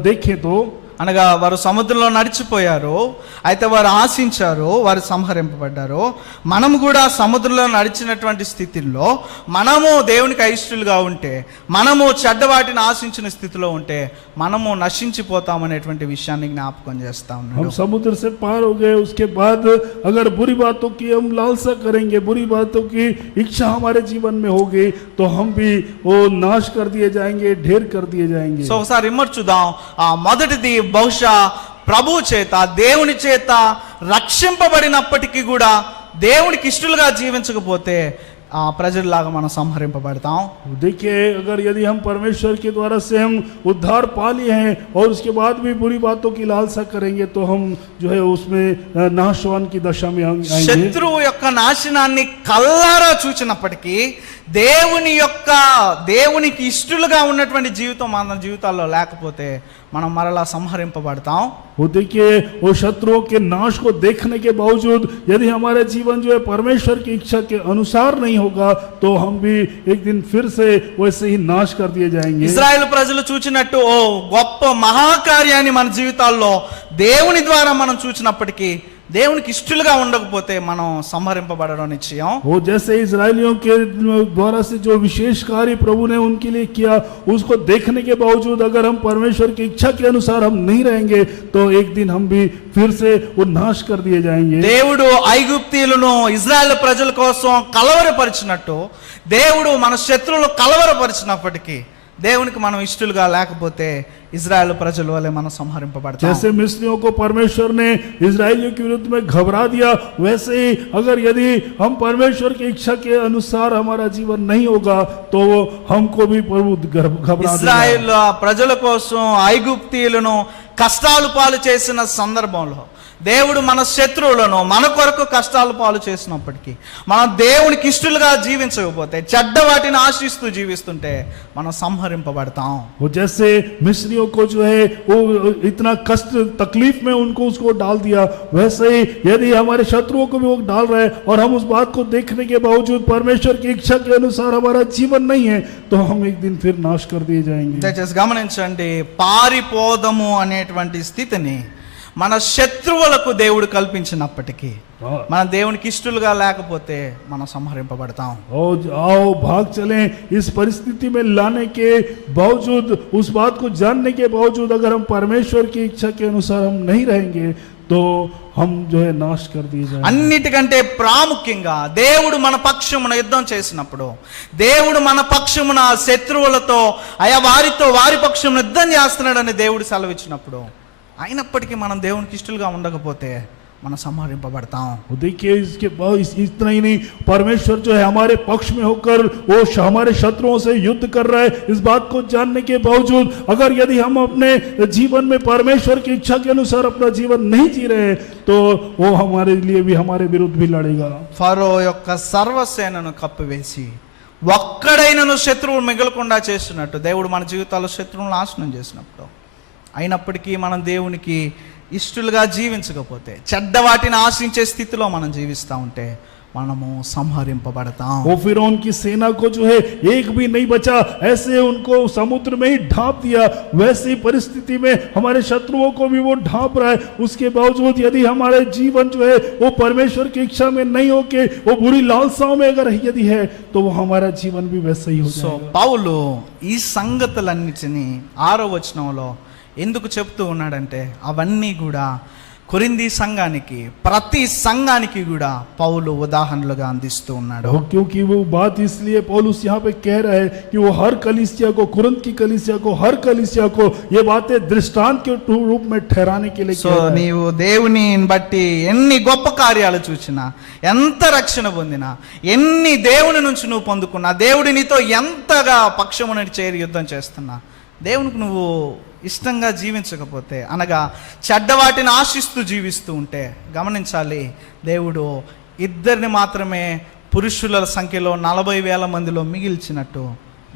देखें तो, అనగా వారు సముద్రంలో నడిచిపోయారు, అయితే వారు ఆశించారు, వారు సంహరింపబడ్డారు. మనము కూడా సముద్రంలో నడిచినటువంటి స్థితిలో మనము దేవునికి అయిష్టులుగా ఉంటే, మనము చెడ్డవాటిని ఆశించిన స్థితిలో ఉంటే మనము నశించిపోతామనేటువంటి విషయాన్ని జ్ఞాపకం చేస్తా ఉన్నాడు. हम समुद्र से पार हो गए, उसके बाद अगर बुरी बातों की हम लालसा करेंगे, बुरी बातों की इच्छा हमारे जीवन में होगी, तो हम भी वो नाश कर दिए जाएंगे, ढेर कर दिए जाएंगे। సో ఒకసారి ఇమర్చుదాం. మొదటిది బహుశా ప్రభు చేత, దేవుని చేత రక్షింపబడినప్పటికీ కూడా దేవునికి ఇష్టలుగా జీవించకపోతే ప్రజల్లాగా మనం సంహరింపబడతాం. देखिए अगर यदि हम परमेश्वर के द्वारा से हम उद्धार पा लिए हैं और उसके बाद भी बुरी बातों की लालसा करेंगे तो हम जो है उसमें नाशवान की दशा में आएंगे। శత్రువు యొక్క నాశనాన్ని కల్లారా చూచినప్పటికీ దేవునికి ఇష్టలుగా ఉన్నటువంటి జీవితం మన జీవితాల్లో లేకపోతే మనం మరలా సంహరింపబడతాం. वो देखिए वो शत्रुओं के नाश को देखने के बावजूद यदि हमारा जीवन जो है परमेश्वर की इच्छा के अनुसार नहीं होगा तो हम भी एक दिन फिर से वैसे ही नाश कर दिए जाएंगे। ఇశ్రాయేలు ప్రజలు చూచినట్టు ఓ గొప్ప మహాకార్యాన్ని మన జీవితాల్లో దేవుని ద్వారా మనం చూచినప్పటికీ దేవునికి ఇష్టలుగా ఉండకపోతే మనం సంహరింపబడడం నిశ్చయం. वो जैसे इजरायलियों के द्वारा से जो विशेष कार्य प्रभु ने उनके लिए किया, उसको देखने के बावजूद अगर हम परमेश्वर की इच्छा के अनुसार हम नहीं रहेंगे तो एक दिन हम भी फिर से वो नाश कर दिए जाएंगे। దేవుడు ఐగుప్తీయులను ఇజ్రాయెల్ ప్రజల కోసం కలవరపరిచినట్టు దేవుడు మన శత్రువులను కలవరపరిచినప్పటికీ దేవునికి మనం ఇష్టలుగా లేకపోతే ఇజ్రాయెల్ ప్రజల వలె మనం సంహరింపబడతాం. जैसे मिस्रियों को परमेश्वर ने इजरायलियों के विरुद्ध में घबरा दिया, वैसे ही अगर यदि हम परमेश्वर की इच्छा के अनुसार हमारा जीवन नहीं होगा तो हमको भी प्रभु घबरा देगा. ఇజ్రాయెల్ ప్రజల కోసం ఐగుప్తీయులను కష్టాలు పాలు చేసిన సందర్భంలో దేవుడు మన శత్రువులను మన కొరకు కష్టాలు పాలు చేసినప్పటికీ మనం దేవునికి ఇష్టలుగా జీవించకపోతే, చెడ్డ వాటిని ఆశిస్తూ జీవిస్తుంటే మనం సంహరింపబడతాం. वो जैसे मिस्रियों को जो है वो इतना कष्ट तकलीफ में उनको उसको डाल दिया, वैसे ही यदि हमारे शत्रुओं को भी वो डाल रहे हैं और हम उस बात को देखने के बावजूद परमेश्वर की इच्छा के अनुसार हमारा जीवन नहीं है तो हम एक दिन फिर नाश कर दिए जाएंगे. దయచేసి గమనించండి, పారిపోదము అనేటువంటి స్థితిని మన శత్రువులకు దేవుడు కల్పించినప్పటికీ మన దేవునికి ఇష్టలుగా లేకపోతే మనం సంహరింపబడతాం. आओ भाग चलें, इस परिस्थिति में लाने के बावजूद, उस बात को जानने के बावजूद अगर हम परमेश्वर की इच्छा के अनुसार हम नहीं रहेंगे तो हम जो है नाश कर दिए जाएंगे. అన్నిటికంటే ప్రాముఖ్యంగా దేవుడు మన పక్షమున యుద్ధం చేసినప్పుడు, దేవుడు మన పక్షమున శత్రువులతో వారితో వారి పక్షమున యుద్ధం చేస్తున్నాడని దేవుడు సెలవిచ్చినప్పుడు, అయినప్పటికీ మనం దేవునికి ఇష్టలుగా ఉండకపోతే మనం సంహరింపబడతాం. देखिए इसके इतना ही नहीं, परमेश्वर जो है हमारे पक्ष में होकर वो हमारे शत्रुओं से युद्ध कर रहा है, इस बात को जानने के बावजूद अगर यदि हम अपने जीवन में परमेश्वर की इच्छा के अनुसार अपना जीवन नहीं जी रहे तो वो हमारे लिए भी हमारे विरुद्ध भी लड़ेगा. ఫరో యొక్క సర్వసేనను కప్పివేసి ఒక్కడైనను శత్రువు మిగలకుండా చేసినట్టు దేవుడు మన జీవితాల్లో శత్రువులను నాశనం చేసినప్పుడు, అయినప్పటికీ మనం దేవునికి ఇష్టలుగా జీవించకపోతే, చెడ్డ వాటిని ఆశించే స్థితిలో మనం జీవిస్తూ ఉంటే మనము సంహరింపబడతాం. वो फिरौन की सेना को जो है एक भी नहीं बचा, ऐसे उनको समुद्र में ही ढांप दिया, वैसी परिस्थिति में हमारे शत्रुओं को भी वो ढांप रहा है. उसके बावजूद यदि हमारे जीवन जो है वो परमेश्वर की इच्छा में नहीं होके वो बुरी लालसाओं में अगर यदि है तो वो हमारा जीवन भी वैसा ही हो సో जाएगा. పౌలు ఈ సంగతులన్నిటినీ 6వ వచనంలో ఎందుకు చెప్తూ ఉన్నాడంటే, అవన్నీ కూడా కొరింథీ సంఘానికి, ప్రతి సంఘానికి కూడా పౌలు ఉదాహరణలుగా అందిస్తూ ఉన్నాడు. क्योंकि वो बात इसलिए पौलुस यहाँ पे कह रहा है कि वो हर कलीसिया को, कुरिन्थ की कलीसिया को, हर कलीसिया को ये बातें दृष्टांत के रूप में ठहराने के लिए సో कह रहा है. నీవు దేవుని బట్టి ఎన్ని గొప్ప కార్యాలు చూసినా, ఎంత రక్షణ పొందినా, ఎన్ని దేవుని నుంచి నువ్వు పొందుకున్నా, దేవుడి నీతో ఎంతగా పక్షమున చేరి యుద్ధం చేస్తున్నా, దేవునికి నువ్వు ఇష్టంగా జీవించకపోతే, అనగా చెడ్డవాటిని ఆశిస్తూ జీవిస్తూ ఉంటే, గమనించాలి, దేవుడు ఇద్దరిని మాత్రమే పురుషుల సంఖ్యలో 40,000 మందిలో మిగిల్చినట్టు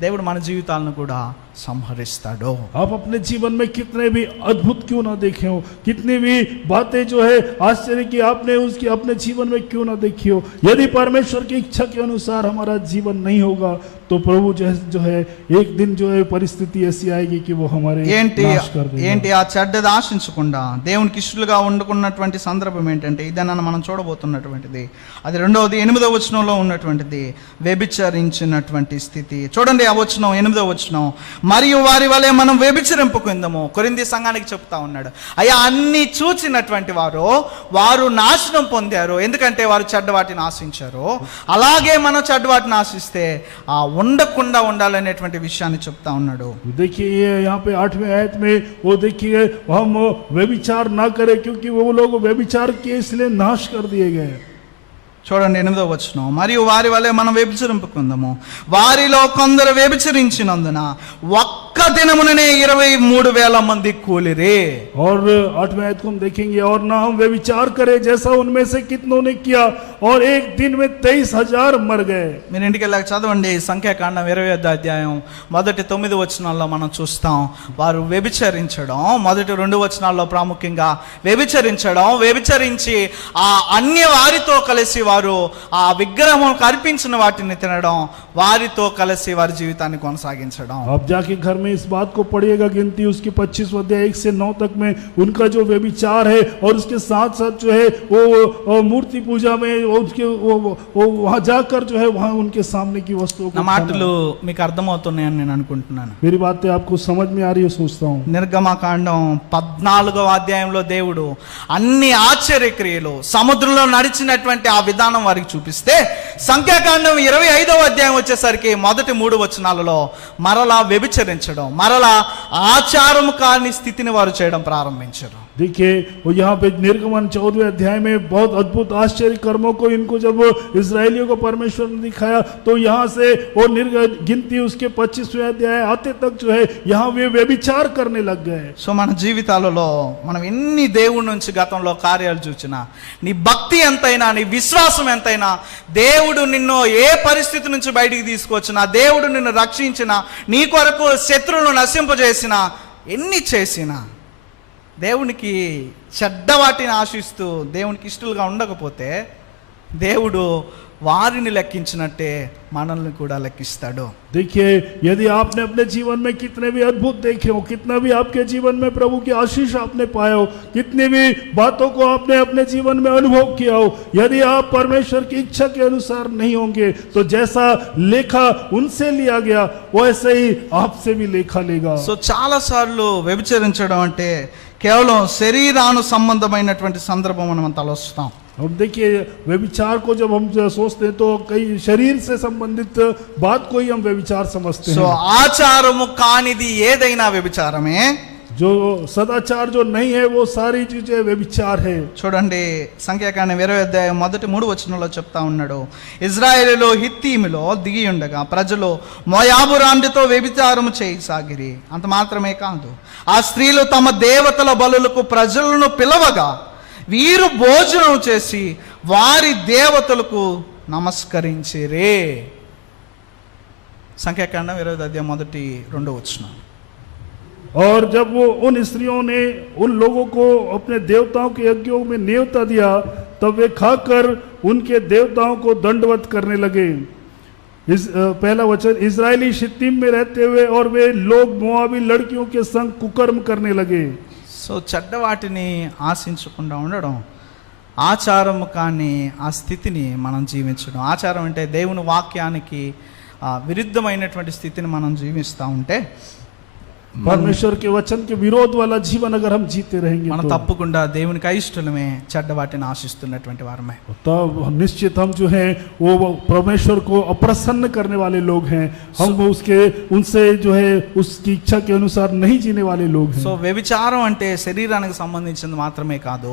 దేవుడు మన జీవితాలను కూడా సంహరిస్తాడు. आप अपने जीवन में कितने भी अद्भुत क्यों ना देखे हो, कितनी भी बातें जो है आश्चर्य की आपने उसकी अपने जीवन में क्यों ना देखी हो, यदि परमेश्वर की इच्छा के अनुसार हमारा जीवन नहीं होगा तो प्रभु जो है एक दिन जो है परिस्थिति ऐसी आएगी कि वो हमारे नाश कर देगा. ఏంటి ఆ చెడ్డది ఆశించకుండా దేవునికి ఇష్టలుగా ఉండకున్నటువంటి సందర్భం ఏంటంటే, ఇదన్న మనం చూడబోతున్నటువంటిది. అది రెండవది 8వ వచనంలో ఉన్నటువంటిది, వ్యభిచరించినటువంటి స్థితి. చూడండి ఆ వచనం, 8వ వచనం, మరియు వారి వలె మనం వ్యభిచరింపకుందాము. కొరింథీ సంఘానికి చెప్తా ఉన్నాడు, అయ్యా అన్ని చూచినటువంటి వారు నాశనం పొందారు, ఎందుకంటే వారు చెడ్డవాటిని ఆశించారు. అలాగే మనం చెడ్డవాటిని ఆశిస్తే ఆ ఉండకుండా ఉండాలనేటువంటి విషయాన్ని చెప్తా ఉన్నాడు. देखिए यहाँ पे 8वें आयत में वो देखिए हम व्यभिचार ना करें क्योंकि वो लोग व्यभिचार किए इसलिए नाश कर दिए गए. చూడండి 8వ వచనం, మరియు వారి వలె మనం వ్యభిచరింపుకుందాము, వారిలో కొందరు వ్యభిచరించినందున ఒక్క దినముననే 23,000 మంది కూలిరే. और 8वें आयत को हम देखेंगे, और ना हम व्यभिचार करें जैसा उनमें से कितनों ने किया और एक दिन में 23,000 मर गए. మీరు ఇంటికి వెళ్ళాక చదవండి, సంఖ్యాకాండం 20వ అధ్యాయం మొదటి 9 వచనాల్లో మనం చూస్తాం, వారు వ్యభిచరించడం, మొదటి 2 వచనాల్లో ప్రాముఖ్యంగా వ్యభిచరించి ఆ అన్య వారితో కలిసి వారు ఆ విగ్రహం అర్పించిన వాటిని తినడం, వారితో కలిసి వారి జీవితాన్ని కొనసాగించడం. आप जाके घर में इस बात को पढ़िएगा, गिनती उसकी 25 अध्याय 1 से 9 तक में उनका जो व्यभिचार है और उसके साथ साथ जो है वो मूर्ति पूजा में उसके वो वहां जाकर जो है वहां उनके सामने की वस्तुओं నా మాటలు మీకు అర్థమవుతున్నాయని నేను అనుకుంటున్నాను. मेरी बातें आपको समझ में आ रही है सोचता हूँ. నిర్గమకాండం 14వ అధ్యాయంలో దేవుడు అన్ని ఆశ్చర్యక్రియలు, సముద్రంలో నడిచినటువంటి ఆ విధానం వారికి చూపిస్తే సంఖ్యాకాండం 25వ అధ్యాయం వచ్చేసరికి మొదటి 3 వచనాలలో మరలా వ్యభిచరించడం, మరలా ఆచారం కాని స్థితిని వారు చేయడం ప్రారంభించారు. देखिए वो यहाँ पे निर्गमन 14वें अध्याय में बहुत अद्भुत आश्चर्य कर्मों को इनको जब इजरायलियों को परमेश्वर ने दिखाया, तो यहाँ से वो गिनती उसके 25वें अध्याय आते तक जो है यहाँ वे व्यभिचार करने लग गए. సో మన జీవితాలలో మనం ఎన్ని దేవుడి నుంచి గతంలో కార్యాలు చూసినా, నీ భక్తి ఎంతైనా, నీ విశ్వాసం ఎంతైనా, దేవుడు నిన్ను ఏ పరిస్థితి నుంచి బయటికి తీసుకొచ్చినా, దేవుడు నిన్ను రక్షించినా, నీ కొరకు శత్రువులను నశింపజేసినా, ఎన్ని చేసినా దేవునికి చెడ్డ వాటిని ఆశిస్తూ దేవునికి ఇష్టలుగా ఉండకపోతే దేవుడు వారిని లెక్కించినట్టే మనల్ని కూడా లెక్కిస్తాడు. देखिए यदि आपने अपने जीवन में कितने भी अद्भुत देखे हो, कितना भी आपके जीवन में प्रभु की आशीष आपने पाया हो, कितनी भी बातों को आपने अपने जीवन में अनुभव किया हो, यदि आप परमेश्वर की इच्छा के अनुसार नहीं होंगे तो जैसा लेखा उनसे लिया गया वैसे ही आपसे भी लेखा लेगा. సో చాలా సార్లు వ్యభిచరించడం అంటే కేవలం శరీరాను సంబంధమైనటువంటి సందర్భం మనం తలొస్తాం. अब देखिए व्यभिचार को जब हम सोचते हैं तो कई शरीर से संबंधित बात को ही हम व्यभिचार समझते సో हैं. ఆచారము కానిది ఏదైనా వ్యభిచారమే. जो सदाचार जो नहीं है वो सारी चीजें व्यभिचार है. చూడండి సంఖ్యాకాండం 20వ అధ్యాయం మొదటి 3 వచనంలో చెప్తా ఉన్నాడు, ఇజ్రాయేలులో హిత్తీములో దిగి ఉండగా ప్రజలు మోయాబు రాండితో వ్యభిచారము చేయసాగిరి. అంత మాత్రమే కాదు, ఆ స్త్రీలు తమ దేవతల బలులకు ప్రజలను పిలవగా వీరు భోజనం చేసి వారి దేవతలకు నమస్కరించిరే. సంఖ్యాకాండం 20వ అధ్యాయం మొదటి 2వ వచనం. और जब वो उन स्त्रियों ने उन लोगों को अपने देवताओं के यज्ञों में न्योता दिया, तब वे खाकर उनके देवताओं को दंडवत करने लगे. पहला वचन, इजरायली शित्तीम में रहते हुए और वे लोग मोआबी लड़कियों के संग कुकर्म करने लगे. సో చెడ్డ వాటిని ఆశించకుండా ఉండడం, ఆచారం కానీ ఆ స్థితిని మనం జీవించడం. ఆచారం అంటే దేవుని వాక్యానికి విరుద్ధమైనటువంటి స్థితిని మనం జీవిస్తూ ఉంటే, परमेश्वर के वचन के विरोध वाला जीवन अगर हम जीते रहेंगे మనం तो తప్పకుండా దేవునికి అయిష్టలమే చెడ్డ వాటిని ఆశిస్తున్నటువంటి వారమే. तब निश्चित हम जो है वो परमेश्वर को अप्रसन्न करने वाले लोग हैं. हम उसके उनसे जो है उसकी इच्छा के अनुसार नहीं जीने वाले लोग हैं. సో వ్యభిచారం అంటే శరీరానికి సంబంధించింది మాత్రమే కాదు,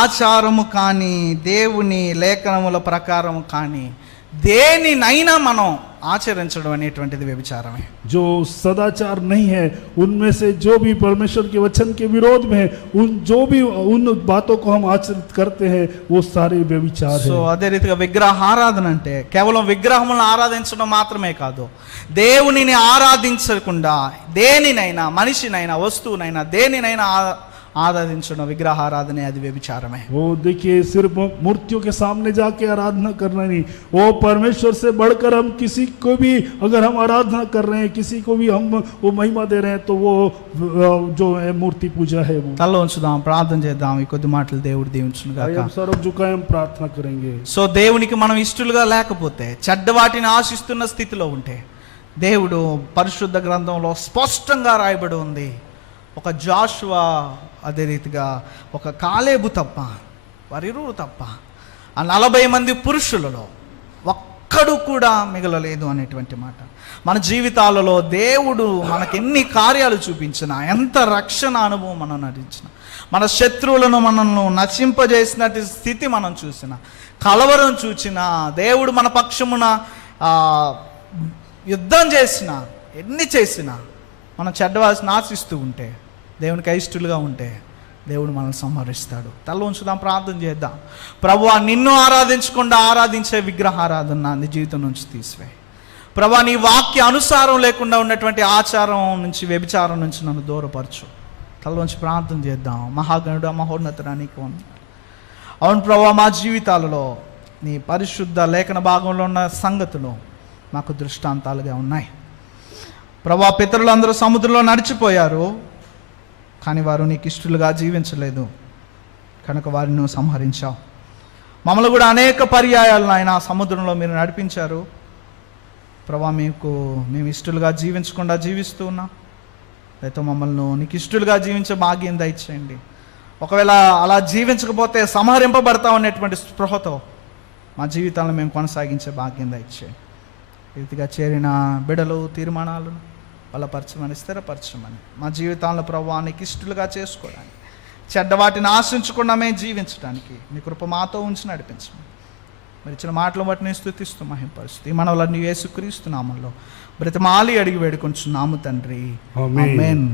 ఆచారము కానీ దేవుని లేఖనముల ప్రకారం కానీ దేనినైనా మనం ఆచరించడం అనేటువంటిది వ్యభిచారమే. जो सदाचार नहीं है उनमें से जो भी परमेश्वर के वचन के विरोध में है, उन बातों को हम आचरित करते हैं वो सारे व्यभिचार సో है. అదే రీతిగా విగ్రహారాధన అంటే కేవలం విగ్రహములను ఆరాధించడం మాత్రమే కాదు, దేవునిని ఆరాధించకుండా దేనినైనా, మనిషినైనా, వస్తువునైనా, దేనినైనా ఆరాధించడం విగ్రహారాధనే, అది వ్యభిచారమే. वो देखिए सिर्फ मूर्तियों के सामने जाके आराधना करना नहीं, वो परमेश्वर से बढ़कर हम किसी को भी अगर हम आराधना कर रहे हैं, किसी को भी हम वो महिमा दे रहे हैं, तो वो जो है मूर्ति पूजा है. वो తల ఉంచుదాం, ప్రార్థన చేద్దాం. ఈ కొద్ది మాటలు దేవుడు దీవించును గాక. हम सर झुकाए हम प्रार्थना करेंगे. సో దేవునికి మనం ఇష్టలుగా లేకపోతే, చెడ్డ వాటిని ఆశిస్తున్న స్థితిలో ఉంటే, దేవుడు పరిశుద్ధ గ్రంథంలో స్పష్టంగా రాయబడి ఉంది, ఒక జాషువా, అదే రీతిగా ఒక కాలేబు తప్ప, వారిరువురు తప్ప ఆ 40 మంది పురుషులలో ఒక్కడు కూడా మిగలలేదు అనేటువంటి మాట. మన జీవితాలలో దేవుడు మనకు ఎన్ని కార్యాలు చూపించినా, ఎంత రక్షణ అనుభవం మనం నటించిన, మన శత్రువులను మనల్ని నశింపజేసినట్టు స్థితి మనం చూసిన, కలవరం చూచిన, దేవుడు మన పక్షమున యుద్ధం చేసిన, ఎన్ని చేసినా మనం చెడ్డవాసిని ఆశిస్తూ ఉంటే, దేవునికి అయిష్టులుగా ఉంటే దేవుడు మనల్ని సంహరిస్తాడు. తల ఉంచుదాం, ప్రార్థన చేద్దాం. ప్రభువా, నిన్ను ఆరాధించకుండా ఆరాధించే విగ్రహారాధన నీ జీవితం నుంచి తీసివేయి. ప్రభువా, నీ వాక్య అనుసారం లేకుండా ఉన్నటువంటి ఆచారం నుంచి, వ్యభిచారం నుంచి నన్ను దూరపరచు. తల ఉంచి ప్రార్థన చేద్దాం. మహాగణుడు, మహోన్నతుడా, నీకు వందనాలు. అవును ప్రభువా, మా జీవితాలలో నీ పరిశుద్ధ లేఖన భాగంలో ఉన్న సంగతులు మాకు దృష్టాంతాలుగా ఉన్నాయి. ప్రభువా, పితరులందరూ సముద్రంలో నడిచిపోయారు, కానీ వారు నీకు ఇష్టలుగా జీవించలేదు కనుక వారిని నువ్వు సంహరించావు. మమ్మల్ని కూడా అనేక పర్యాయాలను ఆయన సముద్రంలో మీరు నడిపించారు. ప్రభా, మేము ఇష్టలుగా జీవించకుండా జీవిస్తూ ఉన్నాం. అయితే మమ్మల్ని నీకు ఇష్టలుగా జీవించే భాగ్యం దయచేయండి. ఒకవేళ అలా జీవించకపోతే సంహరింపబడతాం అనేటువంటి స్పృహతో మా జీవితాలను మేము కొనసాగించే భాగ్యం దయచేయండి. రీతిగా చేరిన బిడలు తీర్మానాలను బలపరచమని, స్థిరపరచమని, మా జీవితాలను ప్రభువా నీకు ఇష్టలుగా చేసుకోవడానికి, చెడ్డ వాటిని ఆశించకుండా మేము జీవించడానికి నీ కృప మాతో ఉంచి నడిపించమని, మరి ఇచ్చిన మాటలు బట్టి నేను స్తుతిస్తూ మహింపరుస్తూ ఈ మనవలన్నీ యేసుక్రీస్తు నామంలో బ్రతిమాలి అడిగి వేడుకొంచున్నాము తండ్రి. ఆమేన్. ఆమేన్.